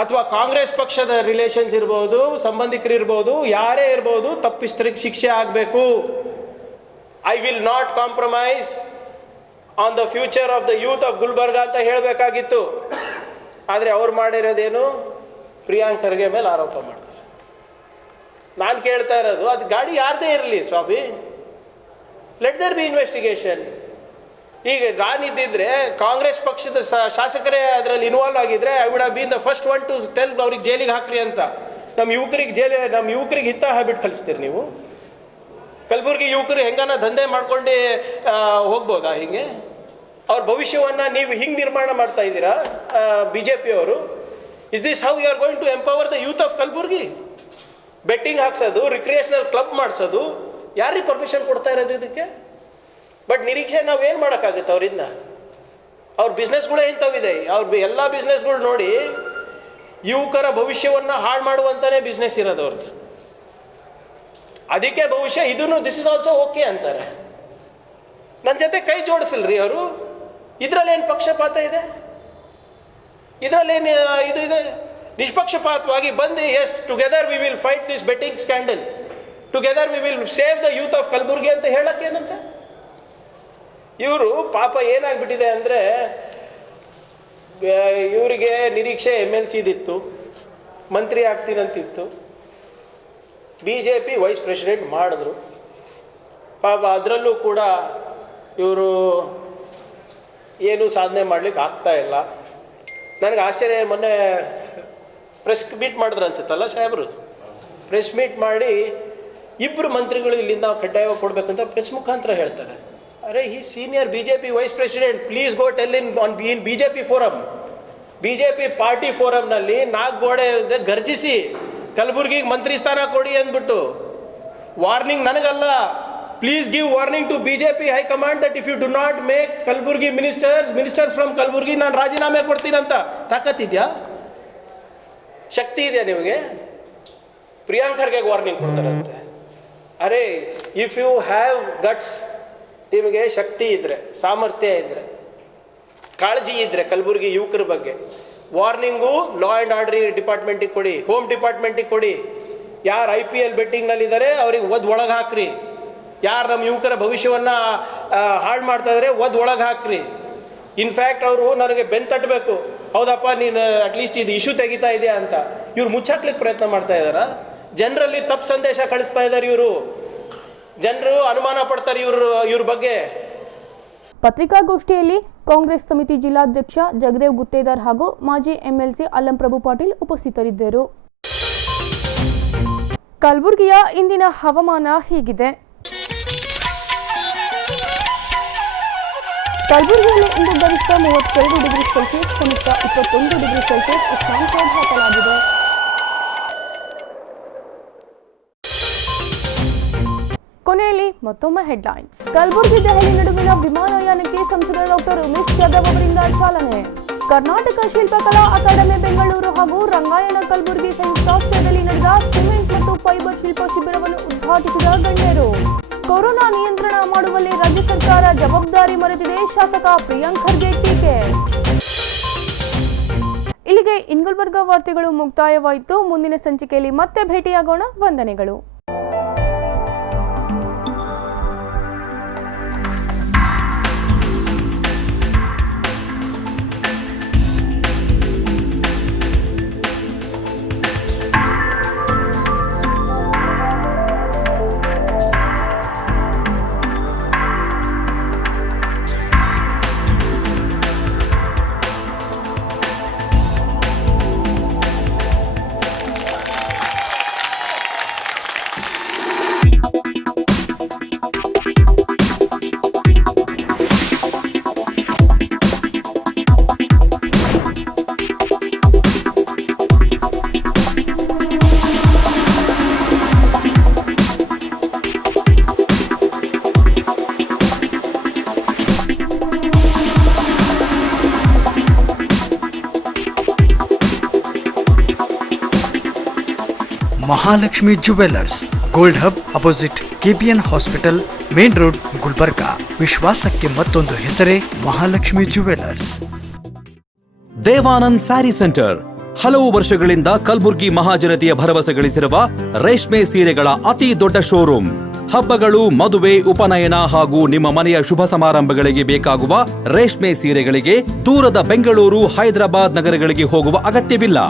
ಅಥವಾ ಕಾಂಗ್ರೆಸ್ ಪಕ್ಷದ ರಿಲೇಷನ್ಸ್ ಇರ್ಬೋದು, ಸಂಬಂಧಿಕರು ಇರ್ಬೋದು, ಯಾರೇ ಇರ್ಬೋದು, ತಪ್ಪಿಸ್ತರಿಗೆ ಶಿಕ್ಷೆ ಆಗಬೇಕು. I will not compromise on the future of the youth of Gulbarga ಅಂತ ಹೇಳಬೇಕಾಗಿತ್ತು. ಆದರೆ ಅವ್ರು ಮಾಡಿರೋದೇನು, ಪ್ರಿಯಾಂಕ್ ಖರ್ಗೆ ಮೇಲೆ ಆರೋಪ ಮಾಡ್ತಾರೆ. ನಾನು ಕೇಳ್ತಾ ಇರೋದು, ಅದು ಗಾಡಿ ಯಾರದೇ ಇರಲಿ ಸ್ವಾಮಿ, ಲೆಟ್ ದೇರ್ ಬಿ ಇನ್ವೆಸ್ಟಿಗೇಷನ್. ಈಗ ನಾನಿದ್ದಿದ್ರೆ ಕಾಂಗ್ರೆಸ್ ಪಕ್ಷದ ಶಾಸಕರೇ ಅದರಲ್ಲಿ ಇನ್ವಾಲ್ವ್ ಆಗಿದ್ರೆ I would have been the first one to tell ಅವ್ರಿಗೆ ಜೈಲಿಗೆ ಹಾಕ್ರಿ ಅಂತ. ನಮ್ಮ ಯುವಕರಿಗೆ ಇಂಥ ಹ್ಯಾಬಿಟ್ ಕಲಿಸ್ತೀರಿ ನೀವು? ಕಲಬುರಗಿ ಯುವಕರು ಹೆಂಗಾನ ದಂಧೆ ಮಾಡ್ಕೊಂಡು ಹೋಗ್ಬೋದಾ? ಹಿಂಗೆ ಅವ್ರ ಭವಿಷ್ಯವನ್ನು ನೀವು ಹಿಂಗೆ ನಿರ್ಮಾಣ ಮಾಡ್ತಾ ಇದ್ದೀರಾ BJP ಅವರು? Is this how you are going to empower the youth of Kalaburagi? Betting ಹಾಕ್ಸೋದು, ರಿಕ್ರಿಯೇಷನಲ್ ಕ್ಲಬ್ ಮಾಡಿಸೋದು, ಯಾರಿಗೆ ಪರ್ಮಿಷನ್ ಕೊಡ್ತಾ ಇರೋದು ಇದಕ್ಕೆ? ಬಟ್ ನಿರೀಕ್ಷೆ ನಾವೇನು ಮಾಡೋಕ್ಕಾಗುತ್ತೆ ಅವರಿಂದ? ಅವ್ರ ಬಿಸ್ನೆಸ್ಗಳೇ ಇಂಥವಿದೆ. ಅವ್ರ ಎಲ್ಲ ಬಿಸ್ನೆಸ್ಗಳು ನೋಡಿ, ಯುವಕರ ಭವಿಷ್ಯವನ್ನು ಹಾಳು ಮಾಡುವಂಥನೇ ಬಿಸ್ನೆಸ್ ಇರೋದು ಅವ್ರದ್ದು. ಅದಕ್ಕೆ ಬಹುಶಃ ಇದನ್ನು ದಿಸ್ ಇಸ್ ಆಲ್ಸೋ ಓಕೆ ಅಂತಾರೆ. ನನ್ನ ಜೊತೆ ಕೈ ಜೋಡಿಸಿಲ್ರಿ ಅವರು. ಇದರಲ್ಲೇನು ಪಕ್ಷಪಾತ ಇದೆ? ಇದರಲ್ಲೇನು ಇದು ಇದೆ? ನಿಷ್ಪಕ್ಷಪಾತವಾಗಿ ಬಂದು, yes together we will fight this betting scandal, together we will save the youth of Kalaburgi ಅಂತ ಹೇಳಕ್ಕೇನಂತೆ? ಇವರು ಪಾಪ ಏನಾಗ್ಬಿಟ್ಟಿದೆ ಅಂದರೆ, ಇವರಿಗೆ ನಿರೀಕ್ಷೆ MLCದಿತ್ತು, ಮಂತ್ರಿ ಆಗ್ತೀನಂತಿತ್ತು, BJP ವೈಸ್ ಪ್ರೆಸಿಡೆಂಟ್ ಮಾಡಿದ್ರು. ಪಾಪ ಅದರಲ್ಲೂ ಕೂಡ ಇವರು ಏನೂ ಸಾಧನೆ ಮಾಡಲಿಕ್ಕೆ ಆಗ್ತಾ ಇಲ್ಲ. ನನಗೆ ಆಶ್ಚರ್ಯ, ಮೊನ್ನೆ ಪ್ರೆಸ್ ಮೀಟ್ ಮಾಡಿದ್ರು ಅನ್ಸುತ್ತಲ್ಲ ಸಾಹೇಬರು, ಪ್ರೆಸ್ ಮೀಟ್ ಮಾಡಿ ಇಬ್ಬರು ಮಂತ್ರಿಗಳು ಇಲ್ಲಿಂದ ಕಡ್ಡಾಯವಾಗಿ ಕೊಡಬೇಕಂತ ಪ್ರೆಸ್ ಮುಖಾಂತರ ಹೇಳ್ತಾರೆ. ಅರೆ, ಈ senior BJP vice president, please go tell in BJP forum, BJP party ಫೋರಮ್ನಲ್ಲಿ 4 ಗೋಡೆ ಗರ್ಜಿಸಿ ಕಲಬುರ್ಗಿಗೆ ಮಂತ್ರಿ ಸ್ಥಾನ ಕೊಡಿ ಅಂದ್ಬಿಟ್ಟು. ವಾರ್ನಿಂಗ್ ನನಗಲ್ಲ, please give warning to BJP high command that if you do not make Kalaburgi ministers from Kalaburgi, ನಾನು ರಾಜೀನಾಮೆ ಕೊಡ್ತೀನಂತ. ತಾಕತ್ತಿದ್ಯಾ? ಶಕ್ತಿ ಇದೆಯಾ ನಿಮಗೆ? ಪ್ರಿಯಾಂಕ್ ಖರ್ಗೆ ವಾರ್ನಿಂಗ್ ಕೊಡ್ತಾರಂತೆ. ಅರೆ, ಇಫ್ ಯು ಹ್ಯಾವ್ ಗಟ್ಸ್, ನಿಮಗೆ ಶಕ್ತಿ ಇದ್ದರೆ, ಸಾಮರ್ಥ್ಯ ಇದ್ದರೆ, ಕಾಳಜಿ ಇದ್ದರೆ ಕಲಬುರ್ಗಿ ಯುವಕರ ಬಗ್ಗೆ, ವಾರ್ನಿಂಗು ಲಾ ಆ್ಯಂಡ್ ಆರ್ಡರ್ ಡಿಪಾರ್ಟ್ಮೆಂಟಿಗೆ ಕೊಡಿ, ಹೋಮ್ ಡಿಪಾರ್ಟ್ಮೆಂಟಿಗೆ ಕೊಡಿ. ಯಾರು IPL ಬೆಟ್ಟಿಂಗ್ನಲ್ಲಿದ್ದಾರೆ ಅವ್ರಿಗೆ ಒಳಗೆ ಹಾಕ್ರಿ. ಯಾರು ನಮ್ಮ ಯುವಕರ ಭವಿಷ್ಯವನ್ನು ಹಾಳು ಮಾಡ್ತಾ ಇದ್ದಾರೆ ಒಳಗೆ ಹಾಕ್ರಿ. ಇನ್ಫ್ಯಾಕ್ಟ್ ಅವರು ನನಗೆ ಬೆನ್ನು ತಟ್ಟಬೇಕು, ಹೌದಪ್ಪ ನೀನು ಅಟ್ಲೀಸ್ಟ್ ಇದು ಇಶ್ಯೂ ತೆಗಿತಾ ಇದೆಯಾ ಅಂತ. ಇವ್ರು ಮುಚ್ಚಾಕ್ಲಿಕ್ಕೆ ಪ್ರಯತ್ನ ಮಾಡ್ತಾ ಇದ್ದಾರಾ? ಜನರಲ್ಲಿ ತಪ್ಪು ಸಂದೇಶ ಕಳಿಸ್ತಾ ಇದ್ದಾರೆ ಇವರು. ಜನರು ಅನುಮಾನ ಪಡ್ತಾರೆ ಇವ್ರ ಬಗ್ಗೆ. ಪತ್ರಿಕಾಗೋಷ್ಠಿಯಲ್ಲಿ ಕಾಂಗ್ರೆಸ್ ಸಮಿತಿ ಜಿಲ್ಲಾಧ್ಯಕ್ಷ ಜಗದೇವ್ ಗುತ್ತೇದಾರ್ ಹಾಗೂ ಮಾಜಿ MLC ಅಲ್ಲಂ ಪ್ರಭು ಪಾಟೀಲ್ ಉಪಸ್ಥಿತರಿದ್ದರು. ಕಲಬುರಗಿಯ ಇಂದಿನ ಹವಾಮಾನ ಹೀಗಿದೆ. ಕಲಬುರಗಿಯಲ್ಲಿ ಇಂದು ಗರಿಷ್ಠ 32 ಡಿಗ್ರಿ ಸೆಲ್ಸಿಯಸ್, ಕನಿಷ್ಠ 21 ಡಿಗ್ರಿ ಸೆಲ್ಸಿಯಸ್ ಉಷ್ಣಾಂಶ ದಾಖಲಾಗಿದೆ. ಕೊನೆಯಲ್ಲಿ ಮತ್ತೊಮ್ಮೆ ಹೆಡ್ಲೈನ್ಸ್. ಕಲಬುರಗಿ ದೆಹಲಿ ನಡುವಿನ ವಿಮಾನಯಾನಕ್ಕೆ ಸಂಸದ ಡಾಕ್ಟರ್ ಉಮೇಶ್ ಜಾಧವ್ ಅವರಿಂದ ಚಾಲನೆ. ಕರ್ನಾಟಕ ಶಿಲ್ಪಕಲಾ ಅಕಾಡೆಮಿ ಬೆಂಗಳೂರು ಹಾಗೂ ರಂಗಾಯಣ ಕಲಬುರಗಿ ಸಂಯುಕ್ತಾಶ್ರಯದಲ್ಲಿ ನಡೆದ ಸಿಮೆಂಟ್ ಮತ್ತು ಫೈಬರ್ ಶಿಲ್ಪ ಶಿಬಿರವನ್ನು ಉದ್ಘಾಟಿಸಿದ ಗಣ್ಯರು. ಕೊರೋನಾ ನಿಯಂತ್ರಣ ಮಾಡುವಲ್ಲಿ ರಾಜ್ಯ ಸರ್ಕಾರ ಜವಾಬ್ದಾರಿ ಮರೆತಿದೆ, ಶಾಸಕ ಪ್ರಿಯಾಂಕ್ ಖರ್ಗೆ ಟೀಕೆ. ಇಲ್ಲಿಗೆ ಗುಲ್ಬರ್ಗ ವಾರ್ತೆಗಳು ಮುಕ್ತಾಯವಾಯಿತು. ಮುಂದಿನ ಸಂಚಿಕೆಯಲ್ಲಿ ಮತ್ತೆ ಭೇಟಿಯಾಗೋಣ. ವಂದನೆಗಳು. Mahalakshmi jewellers, gold hub opposite KPN hospital, main road, Gulbarga. ವಿಶ್ವಾಸಕ್ಕೆ ಮತ್ತೊಂದು ಹೆಸರೇ ಮಹಾಲಕ್ಷ್ಮಿ ಜುವೆಲ್ಲರ್ಸ್. ದೇವಾನಂದ್ ಸ್ಯಾರಿ ಸೆಂಟರ್ ಹಲವು ವರ್ಷಗಳಿಂದ ಕಲಬುರ್ಗಿ ಮಹಾಜನತೆಯ ಭರವಸೆ ಗಳಿಸಿರುವ ರೇಷ್ಮೆ ಸೀರೆಗಳ ಅತಿ ದೊಡ್ಡ ಶೋರೂಮ್. ಹಬ್ಬಗಳು, ಮದುವೆ, ಉಪನಯನ ಹಾಗೂ ನಿಮ್ಮ ಮನೆಯ ಶುಭ ಸಮಾರಂಭಗಳಿಗೆ ಬೇಕಾಗುವ ರೇಷ್ಮೆ ಸೀರೆಗಳಿಗೆ ದೂರದ ಬೆಂಗಳೂರು, ಹೈದರಾಬಾದ್ ನಗರಗಳಿಗೆ ಹೋಗುವ ಅಗತ್ಯವಿಲ್ಲ.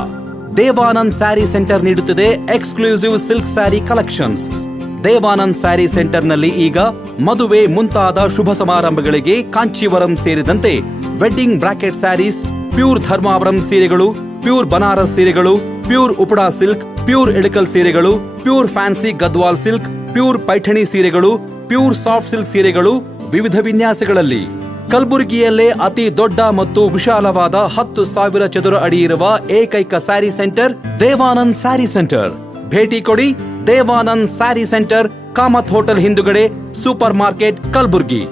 ದೇವಾನಂದ್ ಸ್ಯಾರಿ ಸೆಂಟರ್ ನೀಡುತ್ತಿದೆ exclusive silk sari collections. Devanand sari ಸೆಂಟರ್ನಲ್ಲಿ ಈಗ ಮದುವೆ ಮುಂತಾದ ಶುಭ ಸಮಾರಂಭಗಳಿಗೆ ಕಾಂಚೀವರಂ ಸೇರಿದಂತೆ wedding brocade saris, pure Dharmavaram ಸೀರೆಗಳು, ಪ್ಯೂರ್ ಬನಾರಸ್ ಸೀರೆಗಳು, pure Uppada silk, pure Ilkal ಸೀರೆಗಳು, pure fancy Gadwal silk, pure Paithani ಸೀರೆಗಳು, ಪ್ಯೂರ್ ಸಾಫ್ಟ್ ಸಿಲ್ಕ್ ಸೀರೆಗಳು ವಿವಿಧ ವಿನ್ಯಾಸಗಳಲ್ಲಿ. ಕಲಬುರಗಿಯಲ್ಲೇ ಅತಿ ದೊಡ್ಡ ಮತ್ತು ವಿಶಾಲವಾದ 10,000 ಚದುರ ಅಡಿ ಇರುವ ಏಕೈಕ ಸ್ಯಾರಿ ಸೆಂಟರ್ ದೇವಾನಂದ್ ಸ್ಯಾರಿ ಸೆಂಟರ್. ಭೇಟಿ ಕೊಡಿ. ದೇವಾನಂದ್ ಸ್ಯಾರಿ ಸೆಂಟರ್, ಕಾಮತ್ ಹೋಟೆಲ್ ಹಿಂದುಗಡೆ, ಸೂಪರ್ ಮಾರ್ಕೆಟ್, ಕಲಬುರ್ಗಿ.